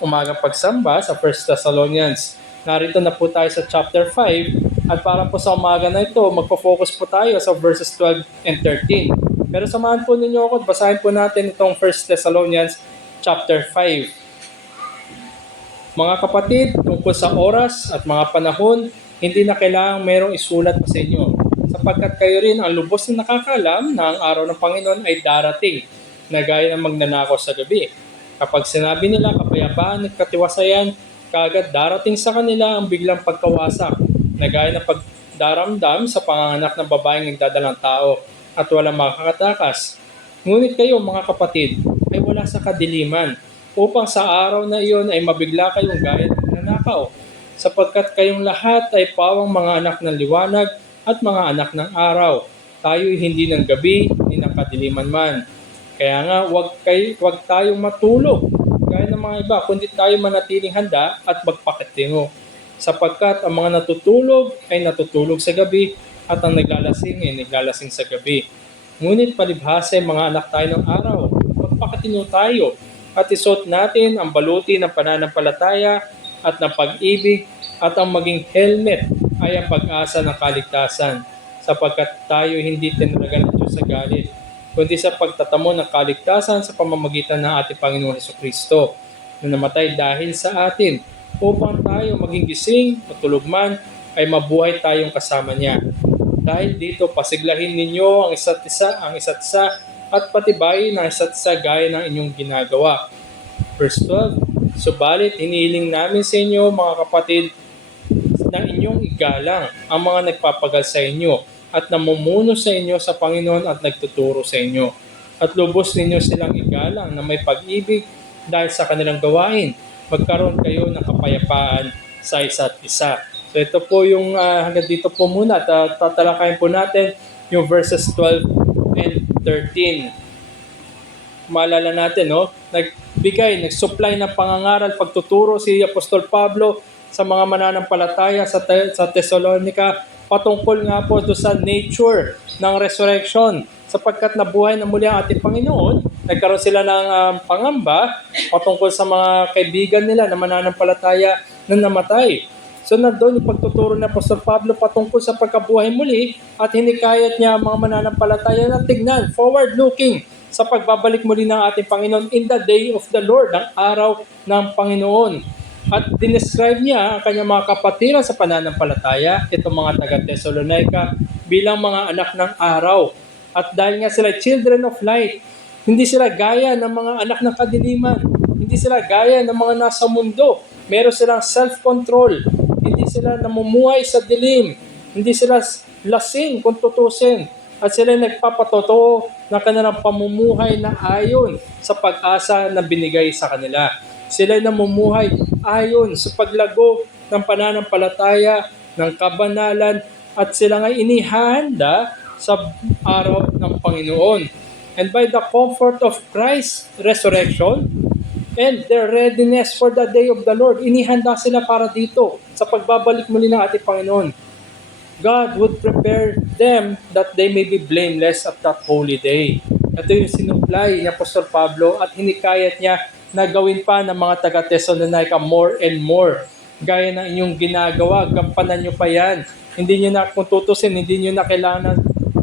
umagang pagsamba sa 1 Thessalonians. Narito na po tayo sa chapter 5 at para po sa umaga na ito, magpo-focus po tayo sa verses 12 and 13. Pero samahan po ninyo ako at basahin po natin itong 1 Thessalonians chapter 5. Mga kapatid, tungkol sa oras at mga panahon, hindi na kailangang merong isulat pa sa inyo, sapagkat kayo rin ang lubos na nakakalam na ang araw ng Panginoon ay darating, na gaya ng magnanakaw sa gabi. Kapag sinabi nila kapayapaan at katiwasayan, kaagad darating sa kanila ang biglang pagkawasak, na gaya ng pagdaramdam sa panganganak ng babaeng nagdadalang tao at walang makakatakas. Ngunit kayo mga kapatid ay wala sa kadiliman, upang sa araw na iyon ay mabigla kayong gaya ng magnanakaw, sapagkat kayong lahat ay pawang mga anak ng liwanag at mga anak ng araw. Tayo'y hindi ng gabi, ni ng kadiliman man. Kaya nga, wag tayong matulog, gaya ng mga iba, kundi tayo manatiling handa at magpakitingo. Sapagkat ang mga natutulog ay natutulog sa gabi, at ang naglalasing ay naglalasing sa gabi. Ngunit palibhasa ay mga anak tayo ng araw, magpakitingo tayo, at isuot natin ang baluti ng pananampalataya at ng pag-ibig, at ang maging helmet ay ang pag-asa ng kaligtasan, sapagkat tayo hindi tinalagan ng Diyos sa galit, kundi sa pagtatamo ng kaligtasan sa pamamagitan ng ating Panginoon Jesucristo, na namatay dahil sa atin, upang tayo maging gising o tulog man, ay mabuhay tayong kasama niya. Dahil dito, pasiglahin ninyo ang isa't isa, at patibayin ang isa't isa gaya ng inyong ginagawa. Verse 12, subalit hinihiling namin sa inyo mga kapatid na inyong igalang ang mga nagpapagal sa inyo at namumuno sa inyo sa Panginoon at nagtuturo sa inyo. At lubos ninyo silang igalang na may pag-ibig dahil sa kanilang gawain. Magkaroon kayo ng kapayapaan sa isa't isa. So ito po yung hanggang dito po muna. Tatalakayin po natin yung verses 12 and 13. Maalala natin, nagsupply ng pangangaral, pagtuturo si Apostol Pablo sa mga mananampalataya sa Thessalonica patungkol nga po doon sa nature ng resurrection, sapagkat nabuhay na muli ang ating Panginoon. Nagkaroon sila ng pangamba patungkol sa mga kaibigan nila na mananampalataya na namatay. So nandoon yung pagtuturo ng Apostol Pablo patungkol sa pagkabuhay muli, at hinikayat niya ang mga mananampalataya na tignan, forward-looking, sa pagbabalik muli ng ating Panginoon in the day of the Lord, ang araw ng Panginoon. At dinescribe niya ang kanyang mga kapatiran sa pananampalataya, itong mga taga-Thessalonica, bilang mga anak ng araw. At dahil nga sila children of light, hindi sila gaya ng mga anak ng kadiliman, hindi sila gaya ng mga nasa mundo. Meron silang self-control, hindi sila namumuhay sa dilim, hindi sila lasing kung tutusin. At sila nagpapatotoo ng kanilang pamumuhay na ayon sa pag-asa na binigay sa kanila. Sila namumuhay ayon sa paglago ng pananampalataya, ng kabanalan, at sila ngay inihanda sa araw ng Panginoon. And by the comfort of Christ's resurrection and their readiness for the day of the Lord, inihanda sila para dito sa pagbabalik muli ng ating Panginoon. God would prepare them that they may be blameless at that holy day. Ito yung sinuplay ni Apostol Pablo at hinikayat niya na gawin pa ng mga taga-Thessalonica more and more. Gaya ng inyong ginagawa, gampanan nyo pa yan. Hindi nyo na, kung tutusin, hindi nyo na kailangan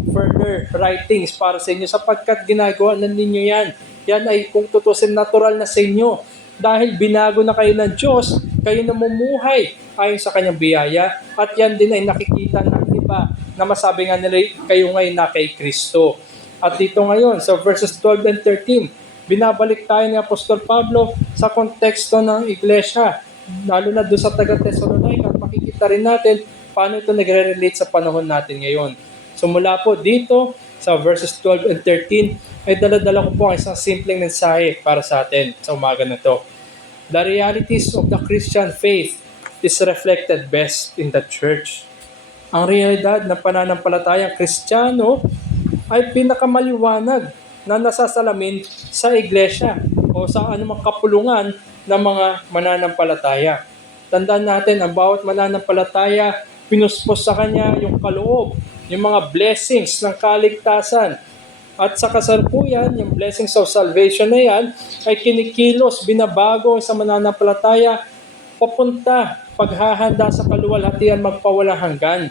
further writings para sa inyo sapagkat ginagawa na ninyo yan. Yan ay kung tutusin natural na sa inyo. Dahil binago na kayo ng Diyos, kayo namumuhay ayon sa kanyang biyaya at yan din ay nakikita ng iba na masabi nga nila kayo ngayon na kay Kristo. At dito ngayon sa verses 12 and 13, binabalik tayo ni Apostol Pablo sa konteksto ng iglesia, lalo na doon sa taga-Thessalonica, at makikita rin natin paano ito nagre-relate sa panahon natin ngayon. So mula po dito sa verses 12 and 13 ay dala-dala ko po ang isang simpleng mensahe para sa atin sa umaga na to. The realities of the Christian faith is reflected best in the church. Ang realidad ng pananampalatayang Kristiyano ay pinakamaliwanag na nasasalamin sa iglesia o sa anumang kapulungan ng mga mananampalataya. Tandaan natin, ang bawat mananampalataya, pinuspos sa kanya yung kaloob, yung mga blessings ng kaligtasan. At sa kasalukuyan, yung blessings of salvation na yan ay kinikilos, binabago sa mananampalataya papunta, paghahanda sa kaluwalhatian magpawalang hanggan.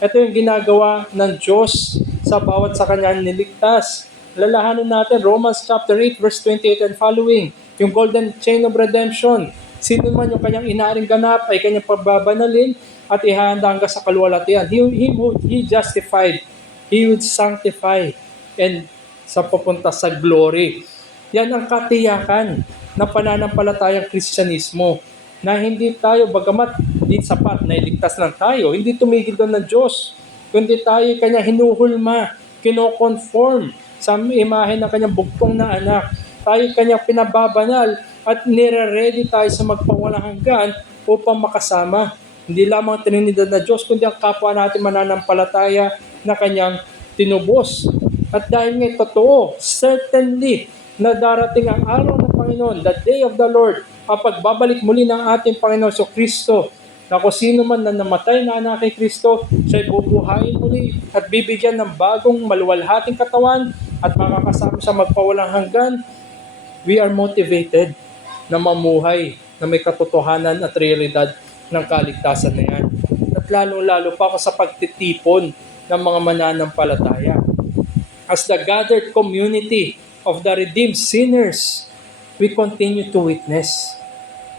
Ito yung ginagawa ng Diyos sa bawat sa kanya niligtas. Lalahanin natin Romans chapter 8 verse 28 and following, yung golden chain of redemption. Sino man yung kanyang inaaring ganap ay kanyang pagbabanalin at ihahanda hanggang sa kaluwalhatian. He justified, He would sanctify, and sa pupunta sa glory. Yan ang katiyakan ng pananampalatayang Kristyanismo na hindi tayo, bagamat di sapat na iligtas lang tayo, hindi tumigil doon ng Diyos, kundi tayo kanya hinuhulma, kinoconform sa imahe ng kanyang bugtong na anak. Tayo kanyang pinababanal at nire-ready tayo sa magpawalang hanggan upang makasama. Hindi lamang Trinidad na Diyos, kundi ang kapwa natin mananampalataya na kanyang tinubos. At dahil nga totoo, certainly, na darating ang araw ng Panginoon, the day of the Lord, ang pagbabalik muli ng ating Panginoon so Kristo, na kung sino man na namatay na anak kay Kristo, siya'y bubuhayin muli at bibigyan ng bagong maluwalhating katawan at makakasama sa magpawalang hanggan. We are motivated na mamuhay na may katotohanan at realidad ng kaligtasan na yan. At lalo-lalo pa ako sa pagtitipon ng mga mananampalataya. As the gathered community of the redeemed sinners, we continue to witness.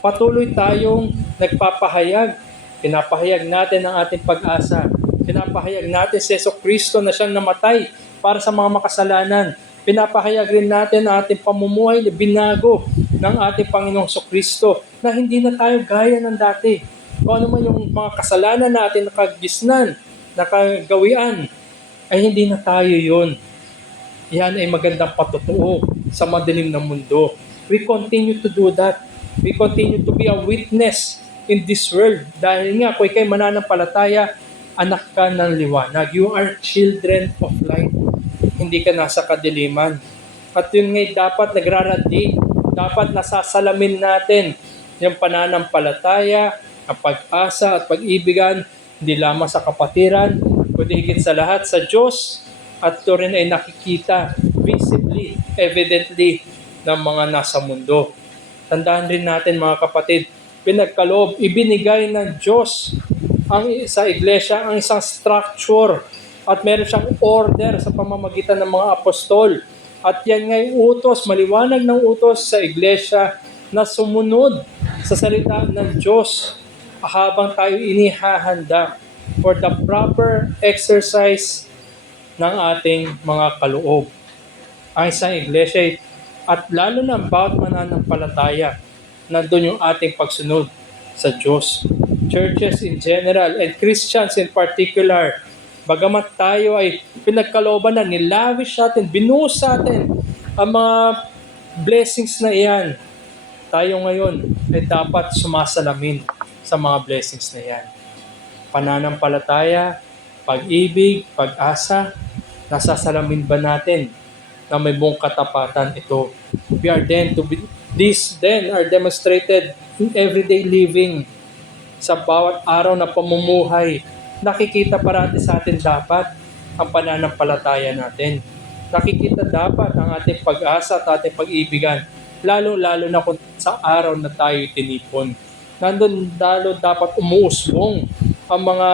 Patuloy tayong nagpapahayag. Pinapahayag natin ang ating pag-asa. Pinapahayag natin si Jesucristo na siyang namatay para sa mga makasalanan. Pinapahayag rin natin ang ating pamumuhay na binago ng ating Panginoong Jesucristo na hindi na tayo gaya ng dati. Kung ano man yung mga kasalanan natin nakagisnan, nakagawian, ay hindi na tayo yun. Yan ay magandang patutuo sa madilim na mundo. We continue to do that. We continue to be a witness in this world. Dahil nga, kung ikay mananampalataya, anak ka ng liwanag. You are children of light. Hindi ka nasa kadiliman. At yun nga'y dapat nagraradiate. Dapat nasasalamin natin yung pananampalataya, ang pag-asa at pag-ibigan, hindi lamang sa kapatiran, kundi higit sa lahat sa Diyos. At ito rin ay nakikita visibly, evidently ng mga nasa mundo. Tandaan rin natin mga kapatid, pinagkaloob, ibinigay ng Diyos sa iglesia ang isang structure at meron siyang order sa pamamagitan ng mga apostol. At yan nga'y utos, maliwanag ng utos sa iglesia na sumunod sa salita ng Diyos habang tayo inihahanda for the proper exercise ng ating mga kaloob. Ang isang iglesia at lalo na bawat mananampalataya, nandun yung ating pagsunod sa Diyos. Churches in general and Christians in particular Bagamat tayo ay pinagkalooban na, nilawish natin, binuhos natin ang mga blessings na iyan, tayo ngayon ay dapat sumasalamin sa mga blessings na iyan. Pananampalataya, pag-ibig, pag-asa, nasasalamin ba natin na may buong katapatan ito? These then are demonstrated in everyday living. Sa bawat araw na pamumuhay, nakikita parati sa atin dapat ang pananampalataya natin. Nakikita dapat ang ating pag-asa at ating pag-ibigan, lalo-lalo na kung sa araw na tayo tinipon. Nandun lalo dapat umuusbong ang mga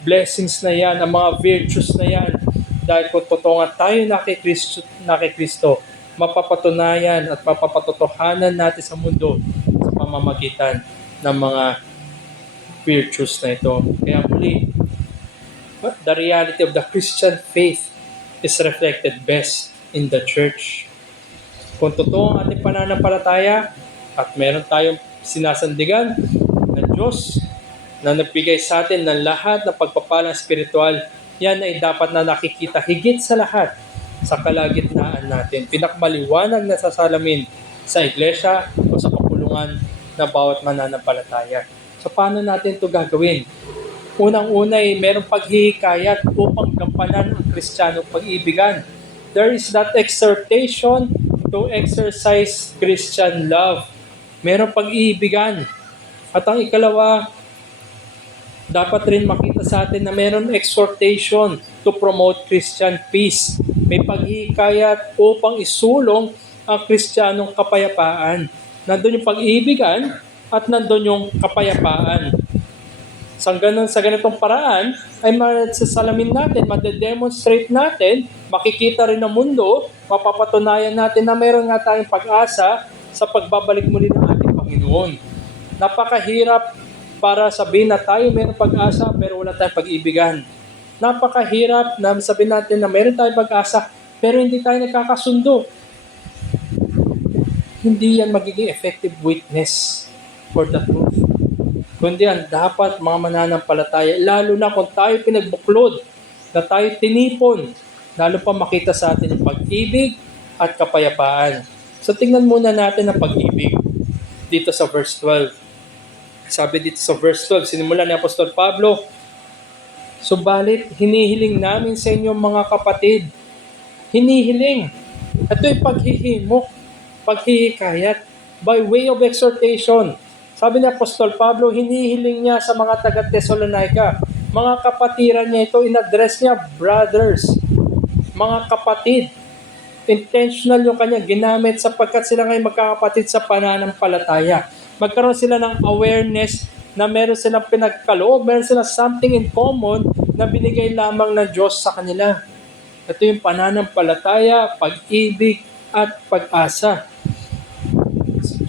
blessings na yan, ang mga virtues na yan. Dahil kung totoo nga tayo na kay Kristo, mapapatunayan at mapapatotohanan natin sa mundo sa pamamagitan ng mga virtues na ito. Kaya muli, the reality of the Christian faith is reflected best in the church. Kung totoo ang ating pananampalataya at meron tayong sinasandigan ng Diyos na nagbigay sa atin ng lahat ng pagpapalang spiritual, yan ay dapat na nakikita higit sa lahat sa kalagitnaan natin. Pinakmaliwanag na sasalamin sa iglesia o sa kapulungan ng bawat mananampalataya. So paano natin ito gagawin? Unang-una ay merong paghihikayat upang gampanan ang Kristiyanong pag-ibigan. There is that exhortation to exercise Christian love. Merong pag-iibigan. At ang ikalawa, dapat rin makita sa atin na meron exhortation to promote Christian peace. May paghihikayat upang isulong ang Kristiyanong kapayapaan. Nandun yung pag-iibigan at nandun yung kapayapaan. Sa ganitong paraan, ay masasalamin natin, madedemonstrate natin, makikita rin ng mundo, mapapatunayan natin na meron nga tayong pag-asa sa pagbabalik muli ng ating Panginoon. Napakahirap para sabihin na tayo meron pag-asa pero wala tayong pag-ibigan. Napakahirap na sabihin natin na meron tayong pag-asa pero hindi tayo nagkakasundo. Hindi yan magiging effective witness for the truth. Kundi yan, dapat mga mananampalataya, lalo na kung tayo pinagbuklod, na tayo tinipon, lalo pa makita sa atin yung pag-ibig at kapayapaan. So tingnan muna natin ang pag-ibig dito sa verse 12. Sabi dito sa verse 12, sinimula ni Apostol Pablo, subalit hinihiling namin sa inyo mga kapatid, hinihiling, ito'y paghihimok, paghihikayat, by way of exhortation. Sabi ni Apostol Pablo, hinihiling niya sa mga taga-Thessalonica, mga kapatiran niya ito, in-address niya, brothers, mga kapatid. Intentional yung kanya ginamit sapagkat sila ngayon magkakapatid sa pananampalataya. Magkaroon sila ng awareness na meron silang pinagkaloob, meron silang something in common na binigay lamang ng Diyos sa kanila. Ito yung pananampalataya, pag-ibig, at pag-asa.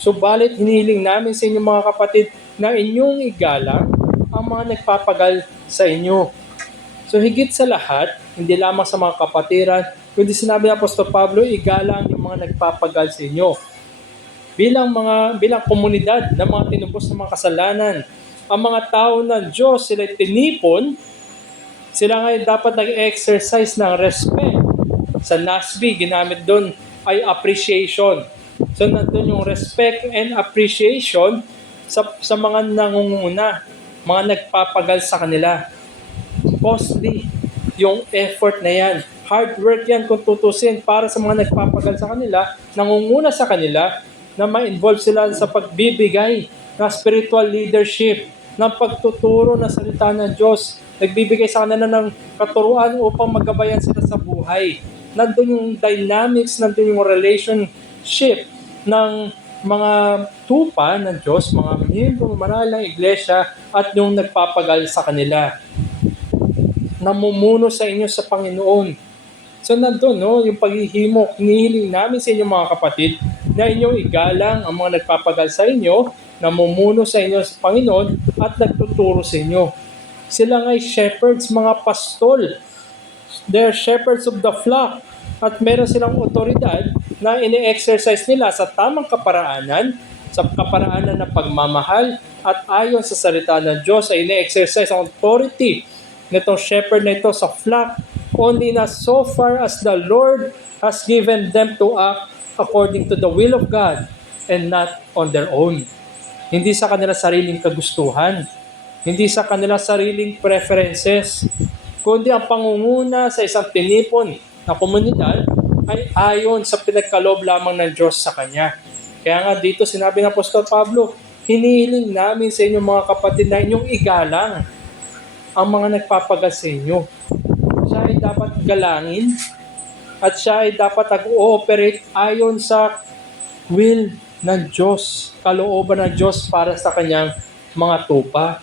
Subalit hinihiling namin sa inyong mga kapatid na inyong igalang ang mga nagpapagal sa inyo. So higit sa lahat, hindi lamang sa mga kapatiran, kundi sinabi ni Apostol Pablo, igalang yung mga nagpapagal sa inyo. Bilang komunidad ng mga tinubos ng mga kasalanan, ang mga tao ng Diyos, sila tinipon, sila ngayon dapat nag-exercise ng respect. Sa NASB, ginamit doon ay appreciation. So nandun yung respect and appreciation sa mga nangunguna, mga nagpapagal sa kanila. Costly yung effort na yan. Hard work yan kung tutusin para sa mga nagpapagal sa kanila, nangunguna sa kanila, na ma-involve sila sa pagbibigay ng spiritual leadership, ng pagtuturo ng salita ng Diyos, nagbibigay sa kanila ng katuruan upang magabayan sila sa buhay. Nandun yung dynamics, nandun yung relationship ng mga tupa ng Diyos, mga miyembro maral ng iglesia at yung nagpapagal sa kanila. Namumuno sa inyo sa Panginoon. So nandun, yung paghihimok, hinihiling namin sa inyo mga kapatid na inyong igalang ang mga nagpapagal sa inyo, namumuno sa inyo sa Panginoon at nagtuturo sa inyo. Sila nga'y shepherds, mga pastol. They're shepherds of the flock. At meron silang otoridad na ini-exercise nila sa tamang kaparaanan, sa kaparaanan ng pagmamahal, at ayon sa salita ng Diyos ay ini-exercise ang authority nitong shepherd na ito sa flock, only na so far as the Lord has given them to act according to the will of God and not on their own. Hindi sa kanila sariling kagustuhan, hindi sa kanila sariling preferences, kundi ang pangunguna sa isang tinipon na komunidad ay ayon sa pinagkaloob lamang ng Diyos sa Kanya. Kaya nga dito sinabi ng Apostol Pablo, hinihiling namin sa inyong mga kapatid na inyong igalang ang mga nagpapagal sa inyo. Siya ay dapat galangin at siya ay dapat nag-ooperate ayon sa will ng Diyos, kalooban ng Diyos para sa kanyang mga tupa.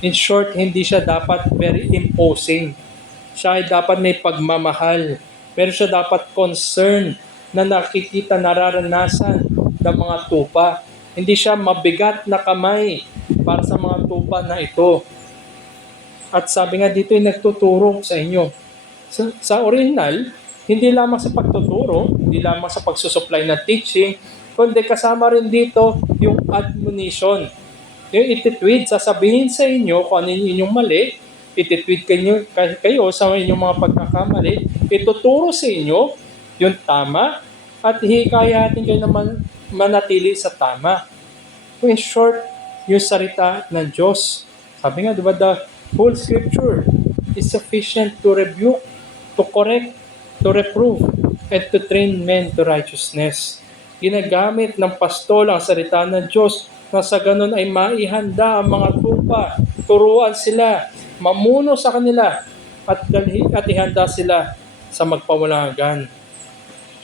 In short, hindi siya dapat very imposing. Siya ay dapat may pagmamahal. Pero siya dapat concern na nakikita, nararanasan ng mga tupa. Hindi siya mabigat na kamay para sa mga tupa na ito. At sabi nga dito ay nagtuturo sa inyo. Sa original, hindi lamang sa pagtuturo, hindi lamang sa pagsusupply ng teaching, kundi kasama rin dito yung admonition. Yung ititweet, sasabihin sa inyo kung ano yung inyong mali, ititweet kayo sa inyong mga pagkakamali, ituturo sa inyo yung tama, at hikayatin kayo naman manatili sa tama. In short, yung salita ng Diyos. Sabi nga, diba, the whole scripture is sufficient to rebuke, to correct, to reprove, and to train men to righteousness. Ginagamit ng pastol ang salita ng Diyos na sa ganun ay maihanda ang mga tupa, turuan sila, mamuno sa kanila, at ihanda sila sa magpawalang hanggan.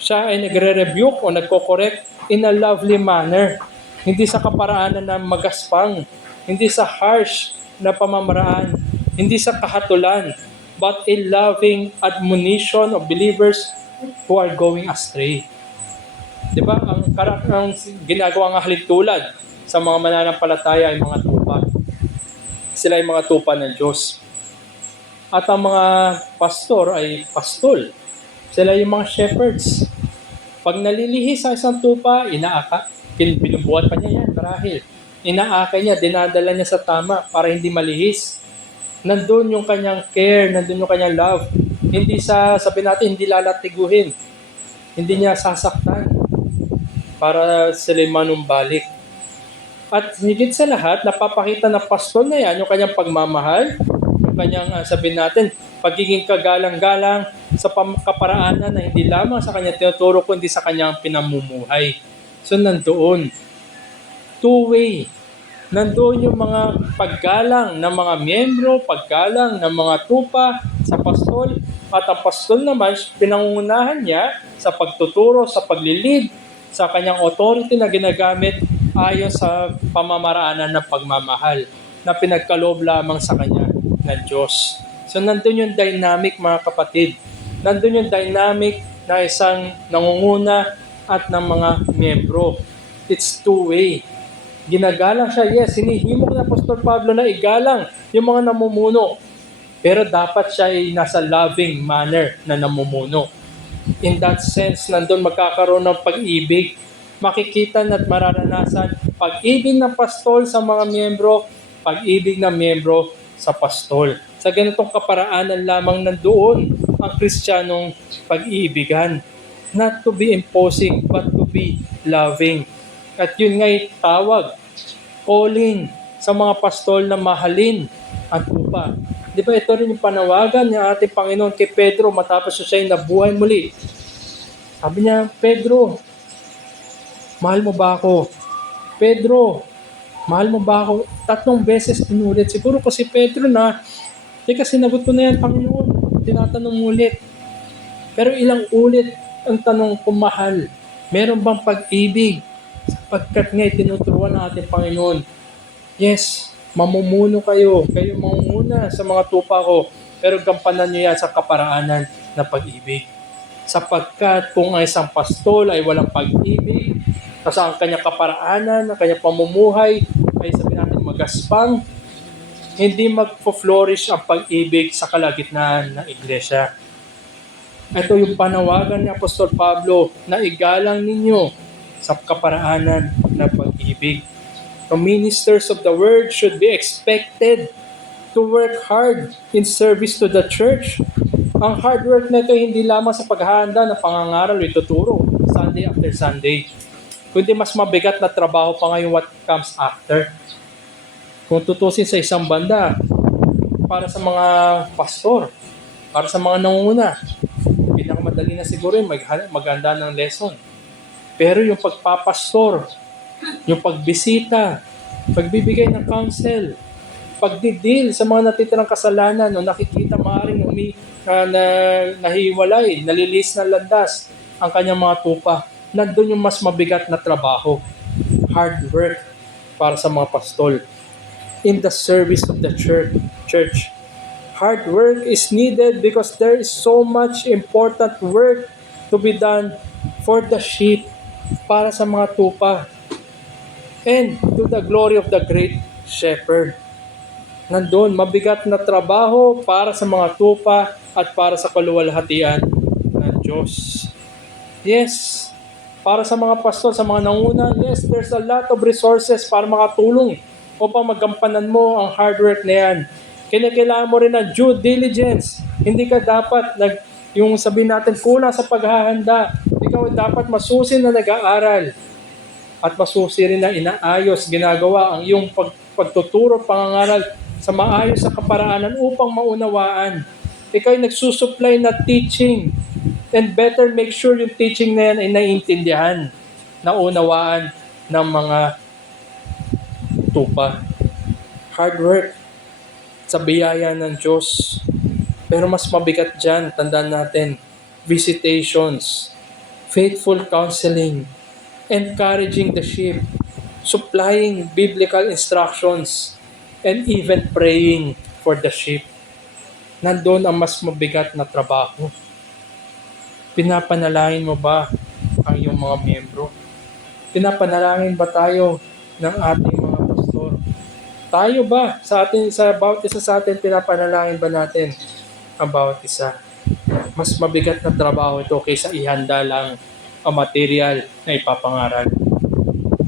Siya ay nagre-rebuke o nagko-correct in a lovely manner, hindi sa kaparaanan na magaspang, hindi sa harsh na pamamaraan, hindi sa kahatulan, but a loving admonition of believers who are going astray. Diba? Ang ginagawang halintulad sa mga mananampalataya ay mga tupa. Sila ay mga tupa ng Diyos. At ang mga pastor ay pastol. Sila yung mga shepherds. Pag nalilihis ang isang tupa, binubuhat pa niya yan, marahil. Inaaka niya, dinadala niya sa tama para hindi malihis. Nandun yung kanyang care, nandun yung kanyang love. Hindi sabi natin, hindi lalatiguhin. Hindi niya sasaktan para sila manumbalik. At higit sa lahat, napapakita ng pastol na yan, yung kanyang pagmamahal, yung kanyang, sabihin natin, pagiging kagalang-galang sa kaparaanan na hindi lamang sa kanyang tinuturo, kundi sa kanyang pinamumuhay. So, nandoon. Two-way. Nandoon yung mga paggalang ng mga miyembro, paggalang ng mga tupa sa pastol, at ang pastol naman, pinangungunahan niya sa pagtuturo, sa paglilid, sa kanyang authority na ginagamit ayon sa pamamaraanan ng pagmamahal na pinagkaloob lamang sa kanya ng Diyos. So nandun yung dynamic, mga kapatid. Nandun yung dynamic na isang nangunguna at ng mga miyembro. It's two-way. Ginagalang siya, yes, hinihimok na Apostol Pablo na igalang yung mga namumuno. Pero dapat siya ay nasa loving manner na namumuno. In that sense, nandun magkakaroon ng pag-ibig. Makikita at mararanasan pag-ibig ng pastol sa mga miyembro, pag-ibig ng miyembro sa pastol. Sa ganitong kaparaanan lamang nandoon ang Kristiyanong pag-iibigan. Not to be imposing, but to be loving. At yun nga'y tawag, calling sa mga pastol na mahalin ang tupa. Di ba ito rin yung panawagan ni ating Panginoon kay Pedro matapos siya'y nabuhay muli. Sabi niya, Pedro, mahal mo ba ako? Pedro, mahal mo ba ako? 3 beses pinulit. Siguro ko si Pedro na, kasi sinagot ko na yan, Panginoon. Tinatanong ulit. Pero ilang ulit ang tanong kung mahal. Meron bang pag-ibig? Sapagkat nga'y tinuturuan ng ating Panginoon. Yes, mamumuno kayo. Kayo mamumuna sa mga tupa ko. Pero gampanan niyo yan sa kaparaanan na pag-ibig. Sapagkat kung ang isang pastol ay walang pag-ibig, kasi ang kanyang kaparaanan, ang kanyang pamumuhay, ay sabihin natin magaspang, hindi magpo-flourish ang pag-ibig sa kalagitnaan ng iglesia. Ito yung panawagan ni Apostol Pablo na igalang ninyo sa kaparaanan ng pag-ibig. The ministers of the word should be expected to work hard in service to the church. Ang hard work na ito hindi lamang sa paghahanda ng pangangaral o ituturo Sunday after Sunday, kundi mas mabigat na trabaho pa ngayon what comes after. Kung tutusin sa isang banda, para sa mga pastor, para sa mga nangunguna, pinakamadali na siguro yung maghanda ng lesson. Pero yung pagpapastor, yung pagbisita, pagbibigay ng counsel, pagdidil sa mga natitirang kasalanan o nakikita maaaring nahiwalay, nalilis na landas ang kanyang mga tupa, nandun yung mas mabigat na trabaho. Hard work para sa mga pastol in the service of the church. Hard work is needed because there is so much important work to be done for the sheep, para sa mga tupa, and to the glory of the great shepherd. Nandun, mabigat na trabaho para sa mga tupa at para sa kaluwalhatian ng Diyos. Yes, para sa mga pastor, sa mga nanguna, yes, there's a lot of resources para makatulong upang magampanan mo ang hard work na yan. Kailangan mo rin ng due diligence. Hindi ka dapat, yung sabihin natin, kulang sa paghahanda. Ikaw dapat masusi na nag-aaral at masusi rin na inaayos, ginagawa ang iyong pagtuturo, pangangaral sa maayos sa kaparaanan upang maunawaan. Ikaw ay nagsusupply na teaching, and better make sure yung teaching na yan ay naiintindihan, naunawaan ng mga tupa. Hard work sa biyaya ng Diyos. Pero mas mabigat dyan, tandaan natin, visitations, faithful counseling, encouraging the sheep, supplying biblical instructions, and even praying for the sheep. Nandun ang mas mabigat na trabaho. Pinapanalangin mo ba ang iyong mga miyembro? Pinapanalangin ba tayo ng ating mga pastor? Tayo ba sa bawat isa sa atin, pinapanalangin ba natin ang bawat isa? Mas mabigat na trabaho ito kaysa ihanda lang ang material na ipapangaral.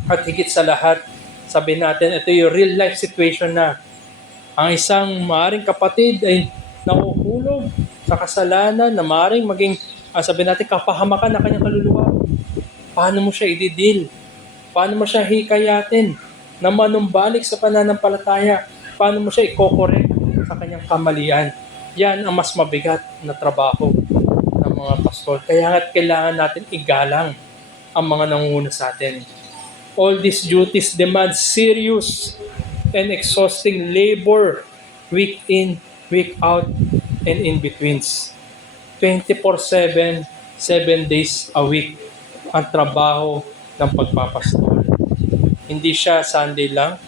At higit sa lahat, sabihin natin, ito yung real life situation na ang isang maaring kapatid ay nahuhulog sa kasalanan na maaring maging, sabihin natin, kapahamakan na kanyang kaluluwa. Paano mo siya ididil? Paano mo siya hikayatin na manumbalik sa pananampalataya? Paano mo siya i-correct sa kanyang kamalian? Yan ang mas mabigat na trabaho ng mga pastor. Kaya kailangan natin igalang ang mga nangunguna sa atin. All these duties demand serious and exhausting labor, week in, week out, and in betweens. 24/7, 7 days a week ang trabaho ng pagpapastol. Hindi siya Sunday lang,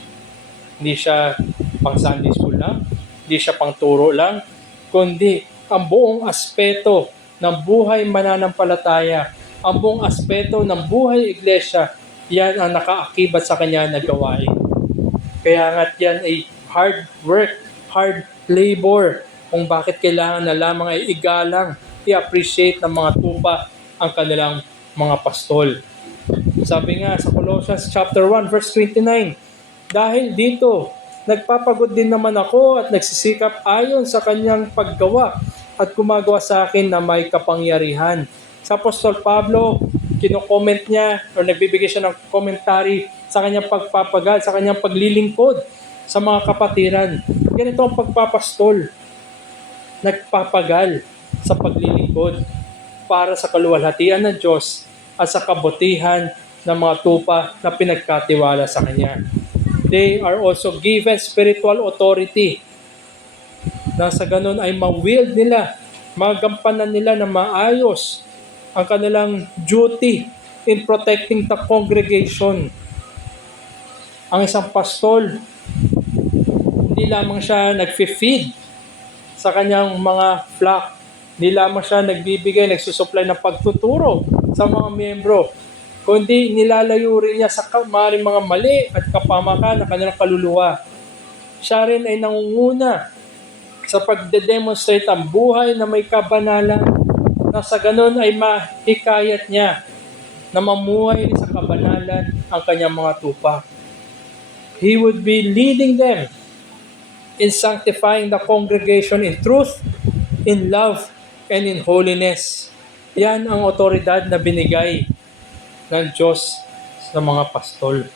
hindi siya pang Sunday school lang, hindi siya pang turo lang, kundi ang buong aspeto ng buhay mananampalataya, ang buong aspeto ng buhay iglesia, yan ang nakaakibat sa kanya na gawain. Kaya nga't yan ay hard work, hard labor, kung bakit kailangan na lamang ay igalang, i-appreciate ng mga tupa ang kanilang mga pastol. Sabi nga sa Colossians chapter 1 verse 29, dahil dito, nagpapagod din naman ako at nagsisikap ayon sa kanyang paggawa at gumagawa sa akin na may kapangyarihan. Sa Apostol Pablo, kino-comment niya o nagbibigay siya ng commentary sa kanyang pagpapagal, sa kanyang paglilingkod sa mga kapatiran. Ganito ang pagpapastol. Nagpapagal sa paglilingkod para sa kaluwalhatian ng Diyos at sa kabutihan ng mga tupa na pinagkatiwala sa Kanya. They are also given spiritual authority na sa ganun ay ma-wield nila, magampanan nila na maayos ang kanilang duty in protecting the congregation. Ang isang pastol, hindi lamang siya nag-feed sa kanyang mga flock, hindi lamang siya nagbibigay, nagsusupply ng pagtuturo sa mga miyembro, kundi nilalayo rin niya sa maaaring mga mali at kapamakan ng kanilang kaluluwa. Siya rin ay nangunguna sa pagde-demonstrate ang buhay na may kabanalan, na sa ganun ay mahikayat niya na mamuhay sa kabanalan ang kanyang mga tupa. He would be leading them in sanctifying the congregation in truth, in love, and in holiness. Yan ang otoridad na binigay ng Diyos sa mga pastol.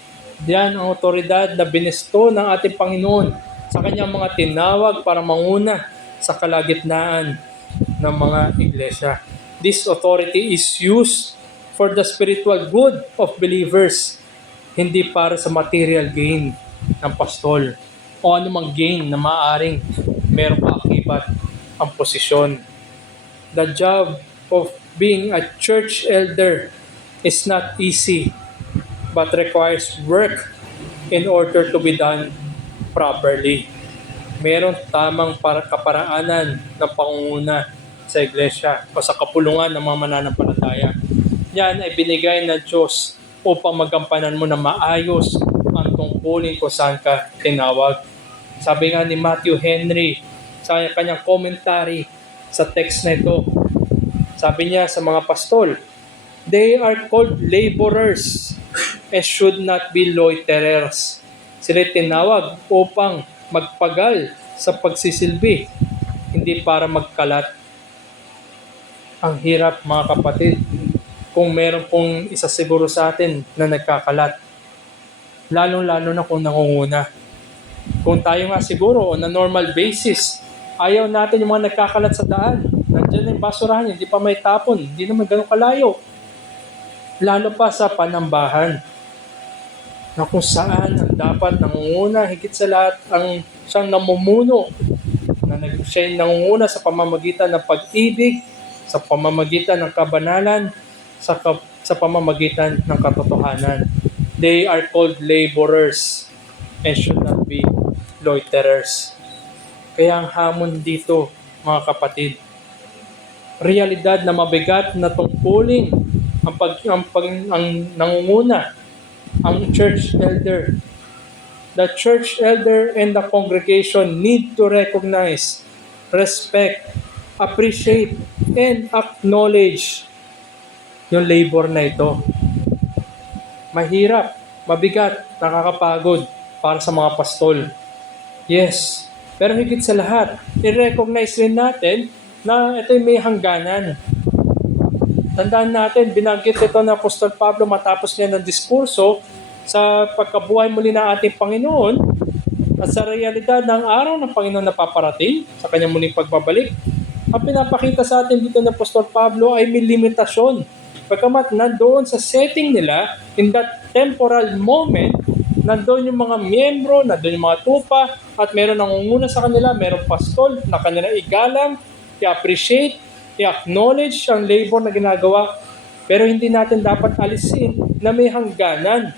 Yan ang otoridad na binesto ng ating Panginoon sa kanyang mga tinawag para manguna sa kalagitnaan ng mga iglesia. This authority is used for the spiritual good of believers, hindi para sa material gain ng pastol o anumang gain na maaaring meron kaakibat ang posisyon. The job of being a church elder is not easy but requires work in order to be done properly. Meron tamang kaparaanan ng pangunguna sa iglesia o sa kapulungan ng mga mananampalataya. Yan ay binigay ng Diyos upang magampanan mo na maayos ang tungkulin kung saan ka tinawag. Sabi nga ni Matthew Henry sa kanyang commentary sa text na ito, sabi niya sa mga pastol, they are called laborers and should not be loiterers. Sila tinawag upang magpagal sa pagsisilbi, hindi para magkalat. Ang hirap mga kapatid kung meron pong isa siguro sa atin na nagkakalat. Lalo-lalo na kung nangunguna. Kung tayo nga siguro on a normal basis, ayaw natin yung mga nagkakalat sa daan. Nandiyan yung basurahan, hindi pa may tapon, hindi naman ganun kalayo. Lalo pa sa panambahan na kung saan ang dapat nangunguna, higit sa lahat ang siyang namumuno, siya yung nangunguna sa pamamagitan ng pag-ibig, sa pamamagitan ng kabanalan, sa pamamagitan ng katotohanan. They are called laborers and should not be loiterers. Kaya ang hamon dito, mga kapatid, realidad na mabigat na tungkulin ang nangunguna, ang church elder. The church elder and the congregation need to recognize, respect, appreciate, and acknowledge yung labor na ito. Mahirap, mabigat, nakakapagod para sa mga pastol. Yes, pero higit sa lahat, i-recognize rin natin na ito'y may hangganan. Tandaan natin, binanggit ito ng Apostol Pablo matapos niya ng diskurso sa pagkabuhay muli ng ating Panginoon at sa realidad ng araw ng Panginoon na paparating sa kanyang muling pagbabalik. Ang pinapakita sa atin dito ng Apostol Pablo ay may limitasyon. Pagkamat nandoon sa setting nila, in that temporal moment, nandoon yung mga miyembro, nandoon yung mga tupa, at meron nangunguna sa kanila, meron pastol na kanila igalang, i-appreciate, i-acknowledge ang labor na ginagawa. Pero hindi natin dapat alisin na may hangganan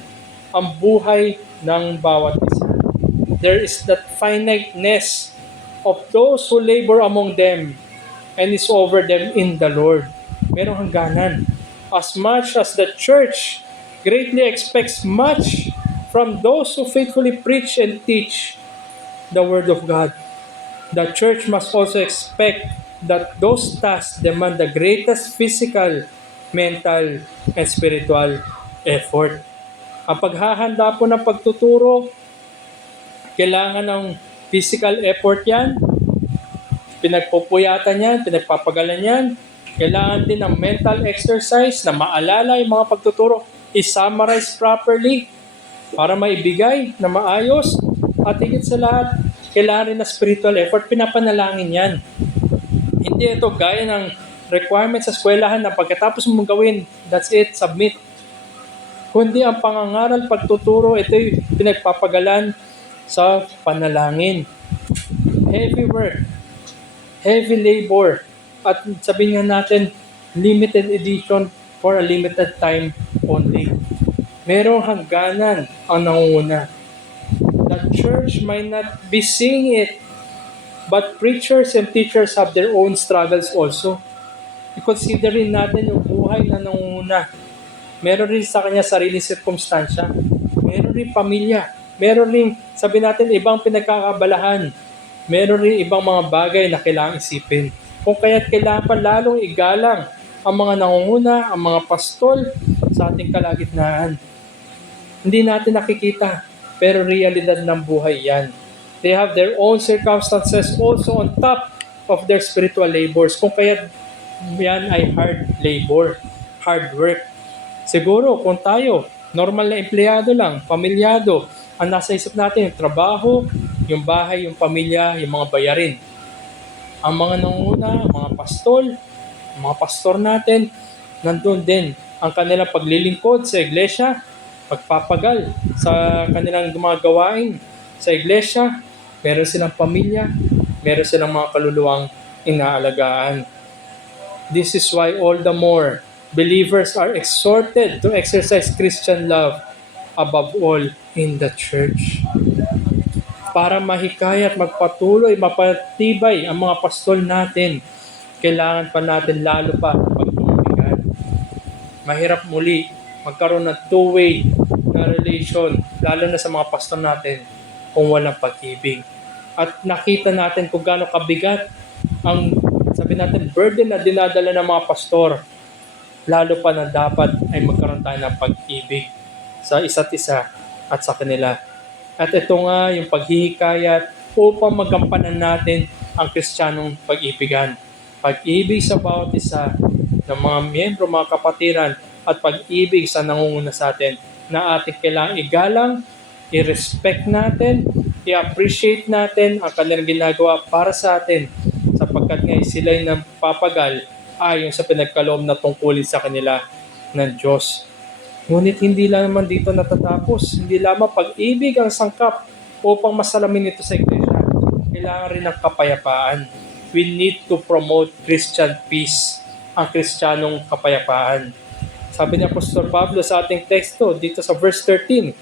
ang buhay ng bawat isa. There is that finiteness of those who labor among them and is over them in the Lord. Merong hangganan. As much as the church greatly expects much from those who faithfully preach and teach the Word of God, the church must also expect that those tasks demand the greatest physical, mental, and spiritual effort. Ang paghahanda po ng pagtuturo, kailangan ng physical effort yan, pinagpupuyatan yan, pinagpapagalan yan. Kailangan din ng mental exercise na maalala yung mga pagtuturo, i-summarize properly para maibigay na maayos. At higit sa lahat, kailangan rin na spiritual effort, pinapanalangin yan. Hindi ito gaya ng requirements sa eskwelahan na pagkatapos mong gawin, that's it, submit. Kundi ang pangangaral, pagtuturo, ito'y pinagpapagalan sa panalangin. Heavy work, heavy labor, at sabihin nga natin, limited edition for a limited time only. Merong hangganan ang nangunguna. The church might not be seeing it, but preachers and teachers have their own struggles also. I-consider rin natin yung buhay na nangunguna. Meron rin sa kanya sariling sirkumstansya. Meron rin pamilya. Meron rin, sabi natin, ibang pinagkakabalahan. Meron rin ibang mga bagay na kailangang isipin. Kung kaya't kailangan pa lalong igalang ang mga nangunguna, ang mga pastol sa ating kalagitnaan. Hindi natin nakikita, pero realidad ng buhay yan. They have their own circumstances also on top of their spiritual labors. Kung kaya yan ay hard labor, hard work. Siguro kung tayo, normal na empleyado lang, pamilyado, ang nasa isip natin yung trabaho, yung bahay, yung pamilya, yung mga bayarin. Ang mga nanguna, mga pastor natin, nandun din ang kanilang paglilingkod sa iglesia, pagpapagal sa kanilang mga gawain sa iglesia, meron silang pamilya, meron silang mga kaluluwang inaalagaan. This is why all the more believers are exhorted to exercise Christian love above all in the church. Para mahikayat, magpatuloy, mapatibay ang mga pastol natin, kailangan pa natin lalo pa pagtutulungan. Mahirap muli magkaroon ng two-way na relation, lalo na sa mga pastol natin, kung walang pag-ibig. At nakita natin kung gaano kabigat ang, sabi natin, burden na dinadala ng mga pastor, lalo pa na dapat ay magkaroon tayo ng pag-ibig sa isa't isa at sa kanila. At ito nga yung paghihikayat upang magampanan natin ang Kristiyanong pag-ibigan. Pag-ibig sa bawat isa ng mga miyembro, mga kapatiran, at pag-ibig sa nangunguna sa atin na ating kailangang igalang, i-respect natin, i-appreciate natin ang kanilang ginagawa para sa atin sapagkat nga sila'y napapagal ayon sa pinagkaloob na tungkulin sa kanila ng Diyos. Ngunit hindi lang naman dito natatapos. Hindi lamang pag-ibig ang sangkap upang masalamin ito sa iglesia. Kailangan rin ng kapayapaan. We need to promote Christian peace, ang Kristiyanong kapayapaan. Sabi ni Apostol Pablo sa ating teksto dito sa verse 13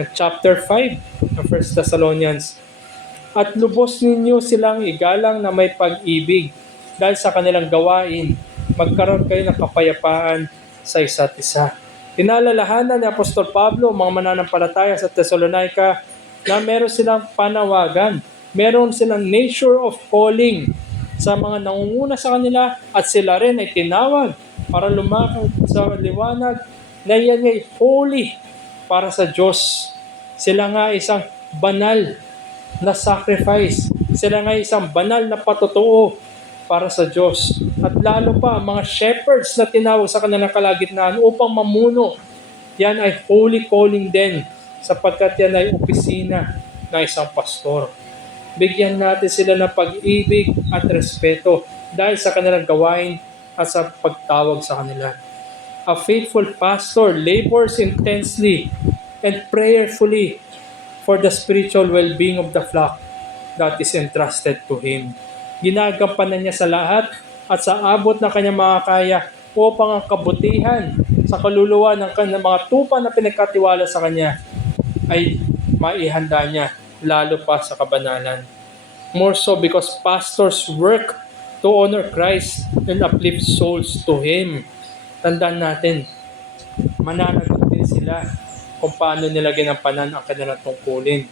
ng chapter 5 ng 1 Thessalonians, at lubos ninyo silang igalang na may pag-ibig dahil sa kanilang gawain, magkaroon kayo ng kapayapaan sa isa't isa. Pinalalahanan ni Apostol Pablo mga mananampalataya sa Thessalonica na meron silang panawagan, meron silang nature of calling sa mga nangunguna sa kanila at sila rin ay tinawag para lumakad sa liwanag na yan ay holy para sa Diyos. Sila nga isang banal na sacrifice. Sila nga isang banal na patotoo para sa Diyos. At lalo pa, mga shepherds na tinawag sa kanilang kalagitnaan upang mamuno, yan ay holy calling din sapagkat yan ay opisina ng isang pastor. Bigyan natin sila ng pag-ibig at respeto dahil sa kanilang gawain at sa pagtawag sa kanila. A faithful pastor labors intensely and prayerfully for the spiritual well-being of the flock that is entrusted to him. Ginagampanan niya sa lahat at sa abot ng kanyang makakaya upang ang kabutihan sa kaluluwa ng kanyang mga tupa na pinagkatiwala sa kanya ay maihanda niya lalo pa sa kabanalan. More so because pastors work to honor Christ and uplift souls to Him. Tandaan natin, mananagot din sila kung paano nila ginampanan ang kanilang tungkulin.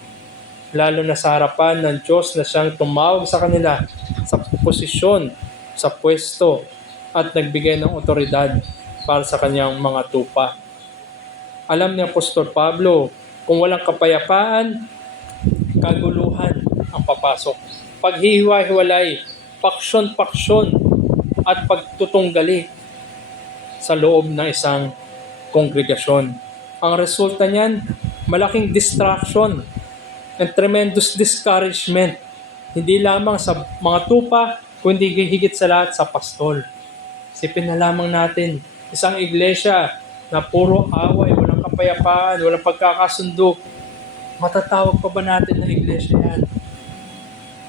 Lalo na sa harapan ng Diyos na siyang tumawag sa kanila sa posisyon, sa pwesto, at nagbigay ng otoridad para sa kanyang mga tupa. Alam ni Apostol Pablo, kung walang kapayapaan, kaguluhan ang papasok. Paghihiwa-hiwalay, paksyon-paksyon, at pagtutunggali sa loob ng isang kongregasyon. Ang resulta niyan, malaking distraction and tremendous discouragement. Hindi lamang sa mga tupa, kundi higit sa lahat sa pastol. Isipin na lamang natin, isang iglesia na puro away, walang kapayapaan, walang pagkakasundo, matatawag pa ba natin na iglesia yan?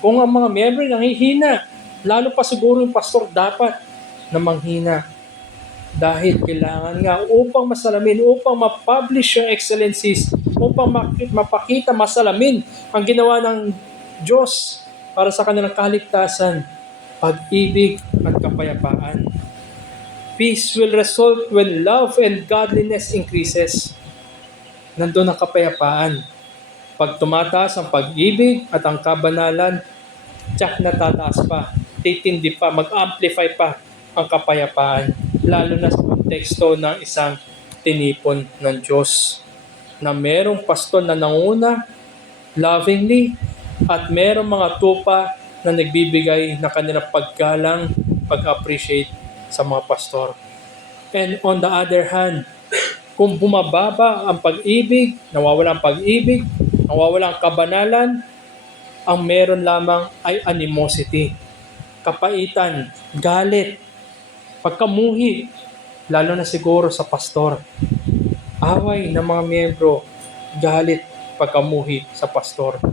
Kung ang mga miyembro nanghihina, lalo pa siguro yung pastor dapat na manghina. Dahil kailangan nga upang masalamin, upang ma-publish yung excellencies, upang mapakita, masalamin ang ginawa ng Diyos para sa kanilang kaligtasan, pag-ibig at kapayapaan. Peace will result when love and godliness increases. Nandun ang kapayapaan. Pag tumataas ang pag-ibig at ang kabanalan, tiyak na tataas pa, titindi pa, mag-amplify pa ang kapayapaan, lalo na sa konteksto ng isang tinipon ng Diyos na merong pastor na nanguna lovingly At merong mga tupa na nagbibigay ng kanilang paggalang, pag-appreciate sa mga pastor. And on the other hand, kung bumababa ang pag-ibig, nawawala ang pag-ibig, nawawala ang kabanalan, ang meron lamang ay animosity, kapaitan, galit, pagkamuhi, lalo na siguro sa pastor. Away ng mga miyembro, galit, pagkamuhi sa pastor.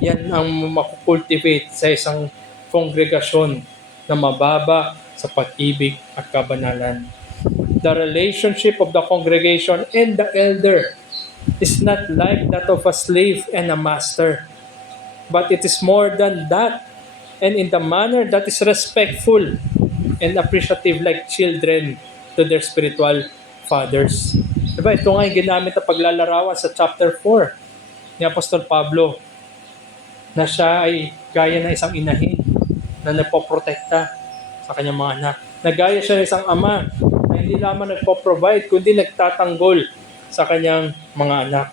Yan ang makukultivate sa isang kongregasyon na mababa sa pag-ibig at kabanalan. The relationship of the congregation and the elder is not like that of a slave and a master, but it is more than that, and in the manner that is respectful and appreciative like children to their spiritual fathers. Diba? Ito nga yung ginamit na paglalarawan sa chapter 4 ni Apostol Pablo, na siya ay gaya ng isang inahin na nagpoprotekta sa kanyang mga anak. Nagaya siya ng isang ama na hindi lamang nagpo-provide, kundi nagtatanggol sa kanyang mga anak.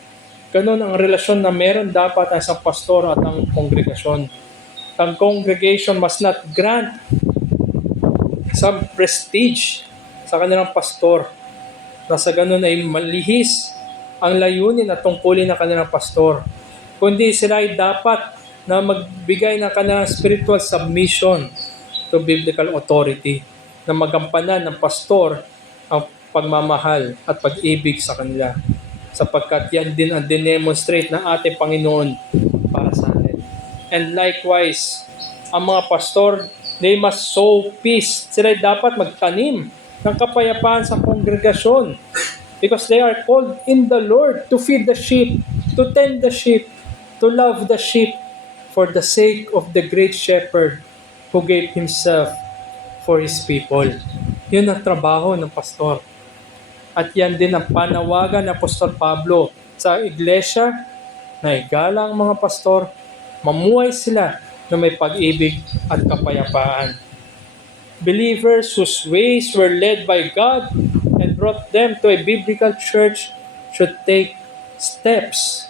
Ganun ang relasyon na meron dapat ang isang pastor at ang kongregasyon. Ang congregation must not grant some prestige sa kanilang pastor na sa ganun ay malihis ang layunin at tungkulin ng kanilang pastor. Kundi sila ay dapat na magbigay ng kanilang spiritual submission to biblical authority, na magampanan ng pastor ang pagmamahal at pag-ibig sa kanila, sapagkat yan din ang dinemonstrate ng ating Panginoon para sa atin. And likewise, ang mga pastor, they must sow peace. Sila dapat magtanim ng kapayapaan sa kongregasyon, because they are called in the Lord to feed the sheep, to tend the sheep, to love the sheep, for the sake of the great shepherd who gave himself for his people. Yun ang trabaho ng pastor. At yan din ang panawagan ng Apostol Pablo sa iglesia, na igalang mga pastor, mamuhay sila na may pag-ibig at kapayapaan. Believers whose ways were led by God and brought them to a biblical church should take steps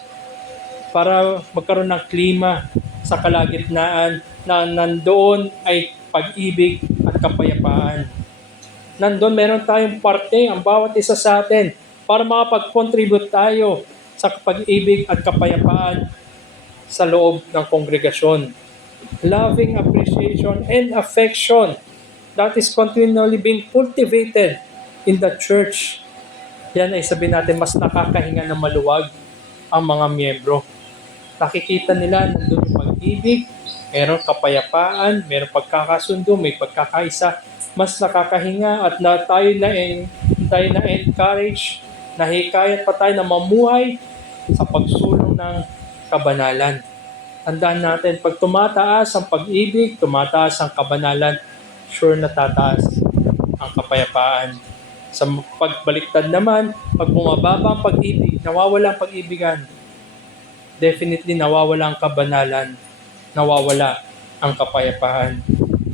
para magkaroon ng klima sa kalagitnaan na nandoon ay pag-ibig at kapayapaan. Nandoon meron tayong parte, ang bawat isa sa atin, para makapag-contribute tayo sa pag-ibig at kapayapaan sa loob ng kongregasyon. Loving appreciation and affection that is continually being cultivated in the church. Yan ay sabihin natin, mas nakakahinga ng maluwag ang mga miyembro. Nakikita nila nandun yung pag-ibig, mayroong kapayapaan, mayroong pagkakasundo, may pagkakaisa. Mas nakakahinga at tayo na encourage, nahikayat pa tayo na mamuhay sa pagsulong ng kabanalan. Tandaan natin, pag tumataas ang pag-ibig, tumataas ang kabanalan, sure na tataas ang kapayapaan. Sa pagbaliktad naman, pag bumababa ang pag-ibig, nawawala ang pag-ibigan, definitely nawawala ang kabanalan, nawawala ang kapayapaan.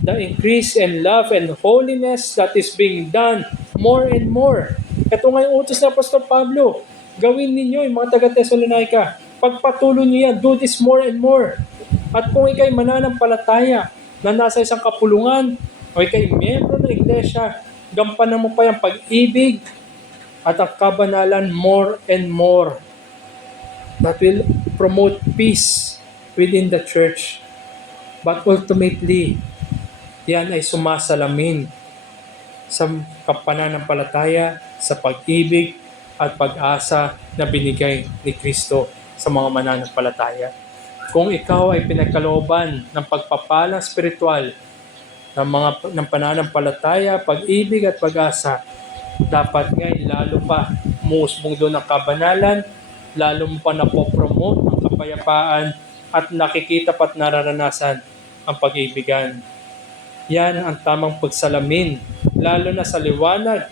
The increase in love and holiness that is being done more and more. Ito nga yung utos ng Apostol Pablo. Gawin ninyo yung mga taga-Thessalonica. Pagpatuloy niyo yan, do this more and more. At kung ikay mananampalataya na nasa isang kapulungan o ikay miyembro ng iglesia, gampanan mo pa yung pag-ibig at ang kabanalan more and more. That will promote peace within the church. But ultimately, yan ay sumasalamin sa pananampalataya, sa pag-ibig at pag-asa na binigay ni Kristo sa mga mananampalataya. Kung ikaw ay pinagkalooban ng pagpapalang spiritual ng pananampalataya, pag-ibig at pag-asa, dapat ngayon lalo pa umusbong doon ang kabanalan, lalo mo pa napopromote ang kapayapaan at nakikita pa't nararanasan ang pag-ibigan. Yan ang tamang pagsalamin, lalo na sa liwanag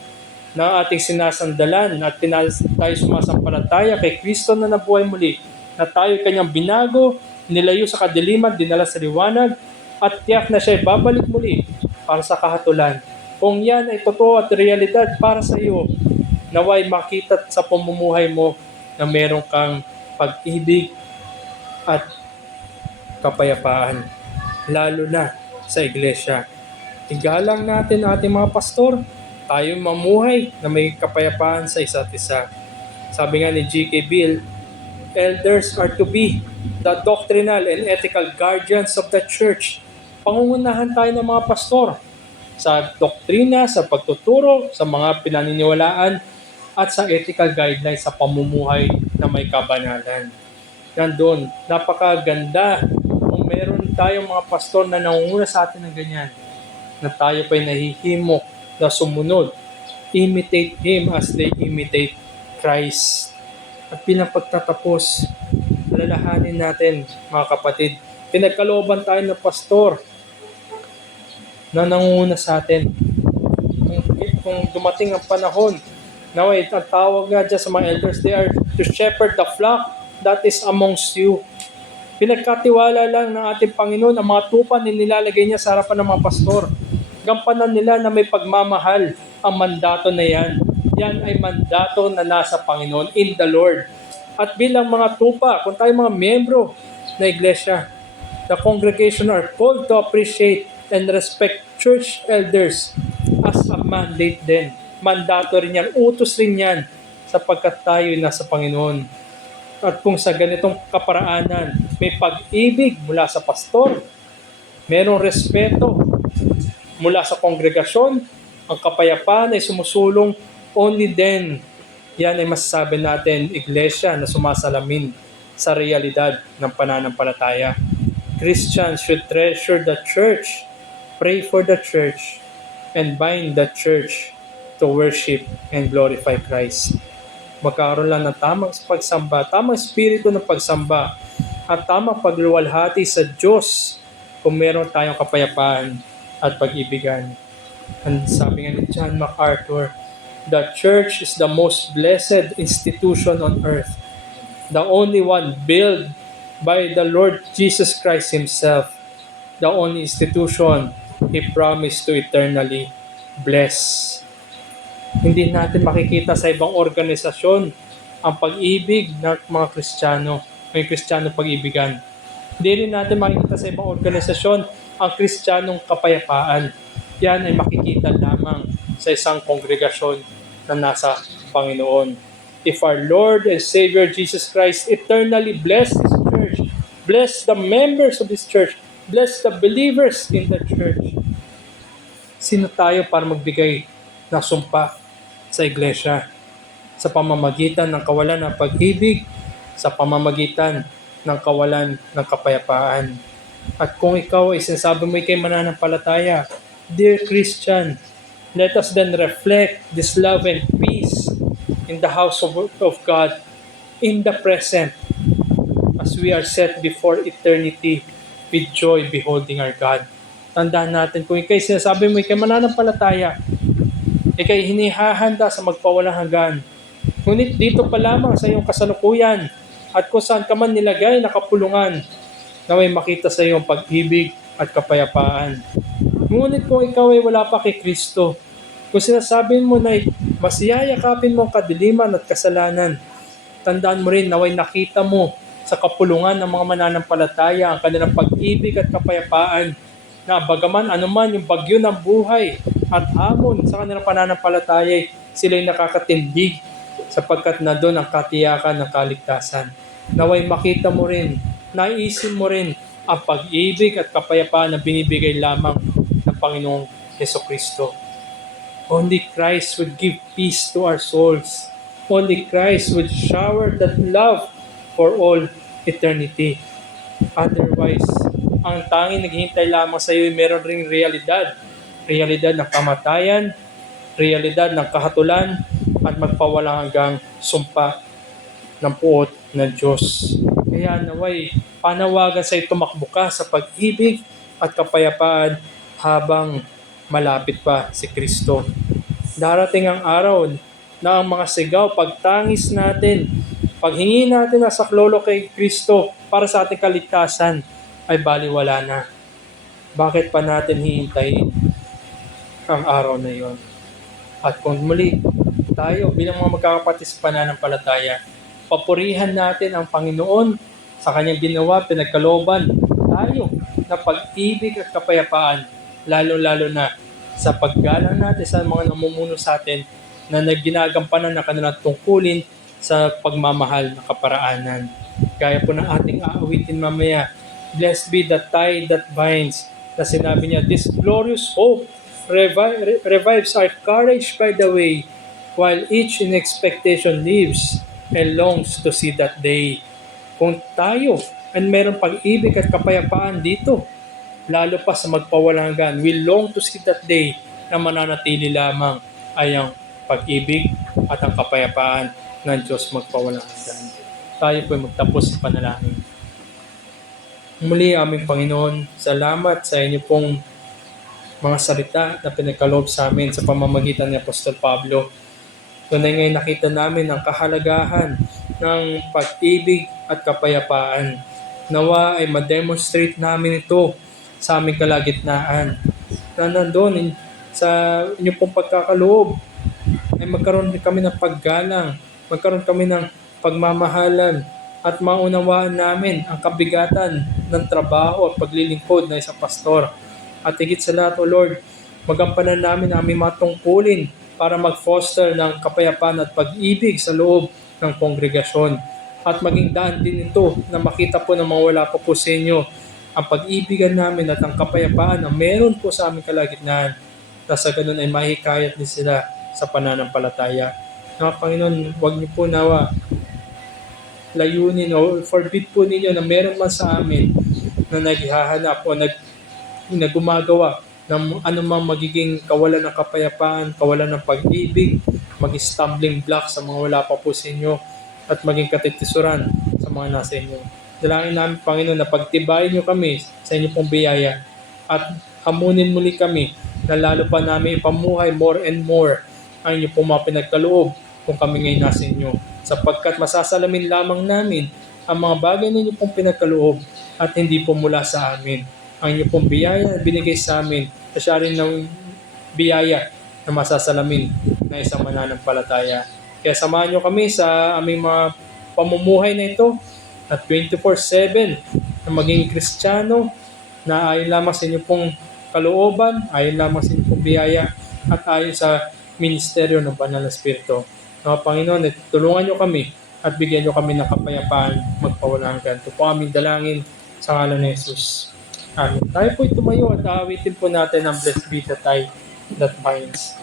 na ating sinasandalan at tayo sumasampalataya kay Kristo na nabuhay muli, na tayo kanyang binago, nilayo sa kadiliman, dinala sa liwanag, at tiyak na siya ay babalik muli para sa kahatulan. Kung yan ay totoo at realidad para sa iyo, naway makita sa pamumuhay mo na meron kang pag-ibig at kapayapaan, lalo na sa iglesia. Igalang natin ang ating mga pastor, tayo mamuhay na may kapayapaan sa isa't isa. Sabi nga ni G.K. Bill, elders are to be the doctrinal and ethical guardians of the church. Pangungunahan tayo ng mga pastor sa doktrina, sa pagtuturo, sa mga pinaniniwalaan, at sa ethical guidelines sa pamumuhay na may kabanalan. Nandun, napakaganda kung meron tayong mga pastor na nangunguna sa atin ng ganyan, na tayo pa'y nahihimok na sumunod. Imitate Him as they imitate Christ. At bilang pagtatapos, alalahanin natin, mga kapatid, pinagkalooban tayo ng pastor na nangunguna sa atin. Kung dumating ang panahon, naway, ang tawag nga dyan sa mga elders, they are to shepherd the flock that is amongst you. Pinagkatiwala lang ng ating Panginoon ang mga tupa na nilalagay niya sa harapan ng mga pastor. Gampanan nila na may pagmamahal ang mandato na yan. Yan ay mandato na nasa Panginoon in the Lord. At bilang mga tupa, kung tayo mga miyembro na iglesia, the congregation are called to appreciate and respect church elders as a mandate din. Mandato rin yan, utos rin yan sapagkat tayo nasa Panginoon. At kung sa ganitong kaparaanan, may pag-ibig mula sa pastor, merong respeto mula sa kongregasyon, ang kapayapaan ay sumusulong, only then, yan ay masasabi natin, iglesia na sumasalamin sa realidad ng pananampalataya. Christians should treasure the church, pray for the church, and bind the church to worship and glorify Christ. Magkaroon lang ng tamang pagsamba, tamang espiritu ng pagsamba, at tamang pagluwalhati sa Diyos kung meron tayong kapayapaan at pag-ibigan. And sabi nga ni John MacArthur, the church is the most blessed institution on earth, the only one built by the Lord Jesus Christ Himself, the only institution He promised to eternally bless. Hindi natin makikita sa ibang organisasyon ang pag-ibig ng mga Kristiyano, may Kristiyanong pag-ibigan. Hindi rin natin makikita sa ibang organisasyon ang Kristiyanong kapayapaan. Yan ay makikita lamang sa isang kongregasyon na nasa Panginoon. If our Lord and Savior Jesus Christ eternally bless this church, bless the members of this church, bless the believers in the church, sino tayo para magbigay ng sumpa sa iglesia sa pamamagitan ng kawalan ng pag-ibig, sa pamamagitan ng kawalan ng kapayapaan? At kung ikaw ay sinasabi mo ikay mananampalataya, dear Christian, let us then reflect this love and peace in the house of God in the present as we are set before eternity with joy beholding our God. Tandaan natin, kung ikay sinasabi mo ikay mananampalataya, ikay hinihahanda sa magpawalang hanggan. Ngunit dito pa lamang sa iyong kasalukuyan at kung saan ka man nilagay na kapulungan, naway makita sa iyong pag-ibig at kapayapaan. Ngunit kung ikaw ay wala pa kay Kristo, kung sinasabi mo na mas yayakapin mo ang kadiliman at kasalanan, tandaan mo rin naway nakita mo sa kapulungan ng mga mananampalataya ang kanilang pag-ibig at kapayapaan, na bagaman anuman yung bagyo ng buhay at hamon sa kanilang pananampalataya, sila'y nakakatindig sapagkat na doon ang katiyakan ng kaligtasan. Naway makita mo rin, naisin mo rin ang pag-ibig at kapayapaan na binibigay lamang ng Panginoong Jesucristo. Only Christ would give peace to our souls. Only Christ would shower that love for all eternity. Otherwise, ang tanging naghihintay lamang sa iyo ay meron ring realidad. Realidad ng kamatayan, realidad ng kahatulan, at magpawalang hanggang sumpa ng puot ng Diyos. Kaya naway, panawagan sa iyo tumakbo ka sa pag-ibig at kapayapaan habang malapit pa si Kristo. Darating ang araw na ang mga sigaw, pagtangis natin, paghingi natin ng saklolo kay Kristo para sa ating kaligtasan, ay baliwala na. Bakit pa natin hihintayin ang araw na yon? At kung muli, tayo bilang mga magkakapatid sa pananampalataya, papurihan natin ang Panginoon sa kanyang ginawa, pinagkalooban tayo na pag-ibig at kapayapaan, lalo-lalo na sa paggalang natin sa mga namumuno sa atin na ginagampanan ng kanilang tungkulin sa pagmamahal na kaparaanan. Gaya po ng ating aawitin mamaya, "Blessed be the tie that binds," na sinabi niya, "This glorious hope revives our courage by the way, while each in expectation lives and longs to see that day." Kung tayo ay meron pag-ibig at kapayapaan dito, lalo pa sa magpawalang hanggan, we long to see that day na mananatili lamang ay ang pag-ibig at ang kapayapaan ng Diyos magpawalang hanggan. Tayo po ay magtapos sa panalangin. Muli aming Panginoon, salamat sa inyo pong mga salita na pinagkaloob sa amin sa pamamagitan ni Apostol Pablo. Tunay ngayon nakita namin ang kahalagahan ng pag-ibig at kapayapaan. Nawa ay ma-demonstrate namin ito sa aming kalagitnaan. Na nandun sa inyong pong pagkakaloob ay magkaroon kami ng paggalang, magkaroon kami ng pagmamahalan at maunawaan namin ang kabigatan ng trabaho at paglilingkod na isang pastor. At higit sa lahat, O Lord, magampanan namin ang aming mga tungkulin para mag-foster ng kapayapaan at pag-ibig sa loob ng kongregasyon. At maging daan din ito na makita po ng mga wala pa po sa inyo ang pag-ibigan namin at ang kapayapaan na meron po sa aming kalagitnaan, na sa ganun ay mahikayat din sila sa pananampalataya. Mga Panginoon, huwag niyo po nawa layunin o forbid po ninyo na meron man sa amin na naghahanap o na gumagawa ng anumang magiging kawalan ng kapayapaan, kawalan ng pag-ibig, mag-stumbling block sa mga wala pa po sa inyo, at maging katitisuran sa mga nasa inyo. Dalangin namin, Panginoon, na pagtibayin niyo kami sa inyo pong biyaya at hamunin muli kami na lalo pa namin ipamuhay more and more ang inyo pong mga pinagkaloob kung kami ngayon nasa inyo. Sapagkat masasalamin lamang namin ang mga bagay na inyo pong pinagkaloob at hindi po mula sa amin. Ang inyo pong biyaya na binigay sa amin, at siya rin ng biyaya na masasalamin na isang mananampalataya. Kaya samahan nyo kami sa aming mga pamumuhay na ito at 24/7 na maging Kristiyano na ayon lamang sa inyo pong kalooban, ayon lamang sa inyo pong biyaya at ayon sa ministeryo ng Banal na Espiritu. Mga Panginoon, tulungan nyo kami at bigyan nyo kami ng kapayapaan magpawalang hanggan. Ito po aming dalangin sa ngalan ni Jesus. Amen. Tayo po tumayo at aawitin po natin ang Blessed Be the Tie that Binds.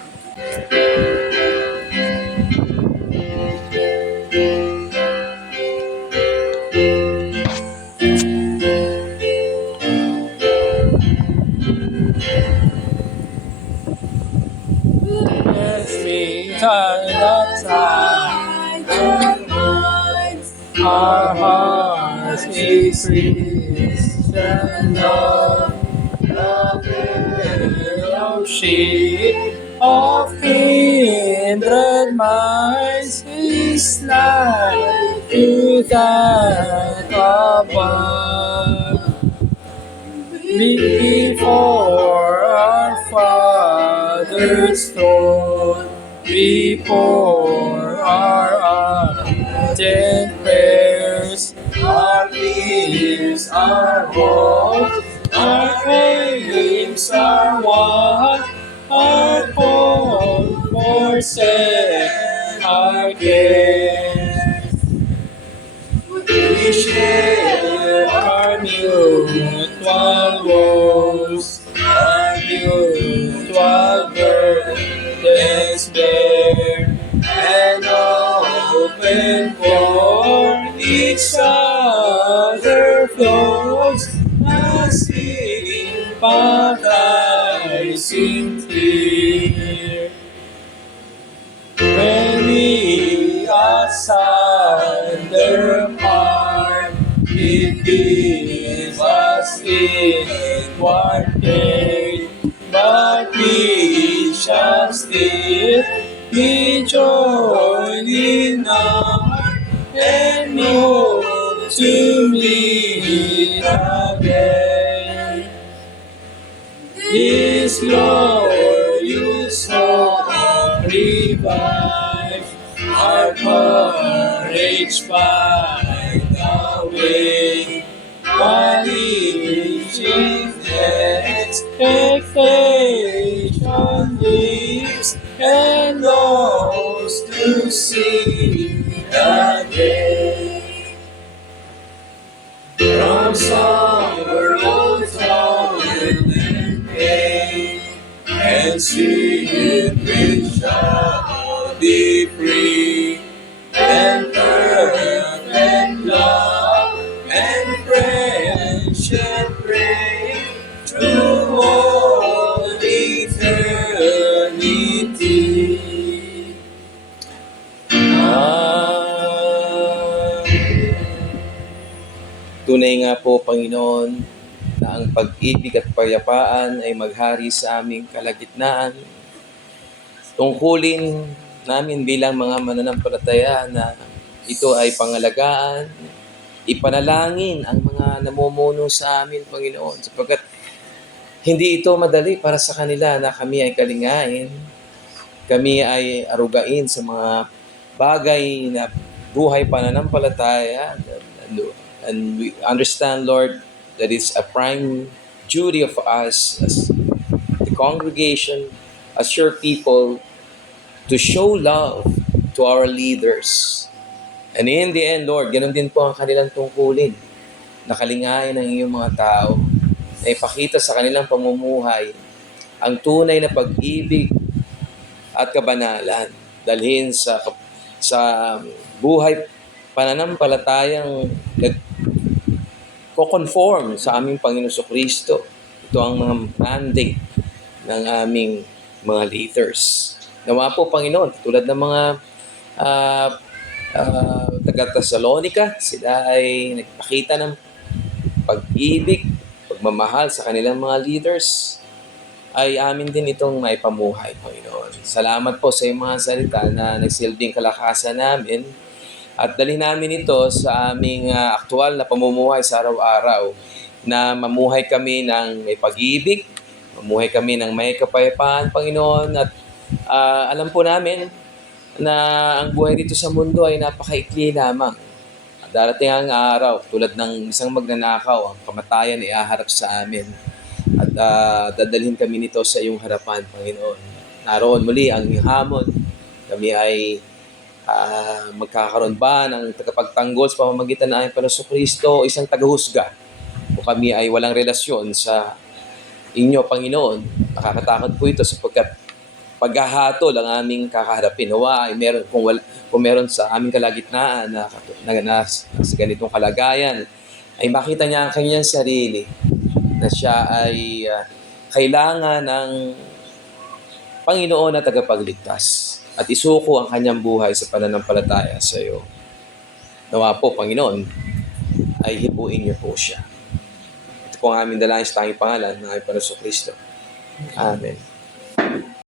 Blessed be the tie that binds our hearts in Christian love, the fellowship of kindred minds is like to that above. Before our Father's throne, before our ardent prayers, our fears are what, our aims are what, our hope forsake our cares. We share our mutual woes, our mutual burdens bear, and open for each other flows a sympathizing tear. When we asunder part, it gives us inward pain, but we shall still be joined in heart and hope to meet again. This glorious hope revives our courage by the way. while each expectation lives and longs to see again. From sorrow, toil, and pain, and sin we shall be free, and perfect love and friendship reign through all eternity. Tunay nga po, Panginoon, na ang pag-ibig at payapaan ay maghari sa aming kalagitnaan. Tungkulin namin bilang mga mananampalataya na ito ay pangalagaan, ipanalangin ang mga namumuno sa amin, Panginoon, sapagkat hindi ito madali para sa kanila na kami ay kalingain, kami ay arugain sa mga bagay na buhay pananampalataya. And we understand, Lord, that it's a prime duty of us as the congregation, as your people, to show love to our leaders. And in the end, Lord, ganun din po ang kanilang tungkulin. Nakalingain ng iyong mga tao na ipakita sa kanilang pamumuhay ang tunay na pag-ibig at kabanalan. Dalhin sa buhay pananampalatayang nagko-conform sa aming Panginoon Kristo. Ito ang mga mandate ng aming mga leaders. Nawa po, Panginoon, tulad ng mga taga-Thessalonica, sila ay nagpakita ng pag-ibig, pagmamahal sa kanilang mga leaders, ay amin din itong maipamuhay, Panginoon. Salamat po sa iyong mga salita na nagsilbing kalakasan namin at dalhin namin ito sa aming aktual na pamumuhay sa araw-araw na mamuhay kami ng may pag-ibig, mamuhay kami ng may kapayapaan, Panginoon, at alam po namin na ang buhay dito sa mundo ay napakaikli lamang. Darating ang araw, tulad ng isang magnanakaw, ang kamatayan ay aharap sa amin. At dadalhin kami nito sa iyong harapan, Panginoon. Naroon muli ang iyong hamon. Kami ay magkakaroon ba ng tagapagtanggol sa pamamagitan ng aming Panginoon Kristo o isang tagahusga? O kami ay walang relasyon sa inyo, Panginoon? Nakakatakot po ito sapagkat paghahatol ang aming kakaharapin. Nawa ay kung meron sa aming kalagitnaan na sa ganitong kalagayan, ay makita niya ang kanyang sarili na siya ay kailangan ng Panginoon na tagapagligtas at isuko ang kanyang buhay sa pananampalataya sa iyo. Nawa po, Panginoon, ay hipuin niyo po siya. Ito po ang aming dalangin sa tanging pangalan ng aming Panginoon Kristo. Amen.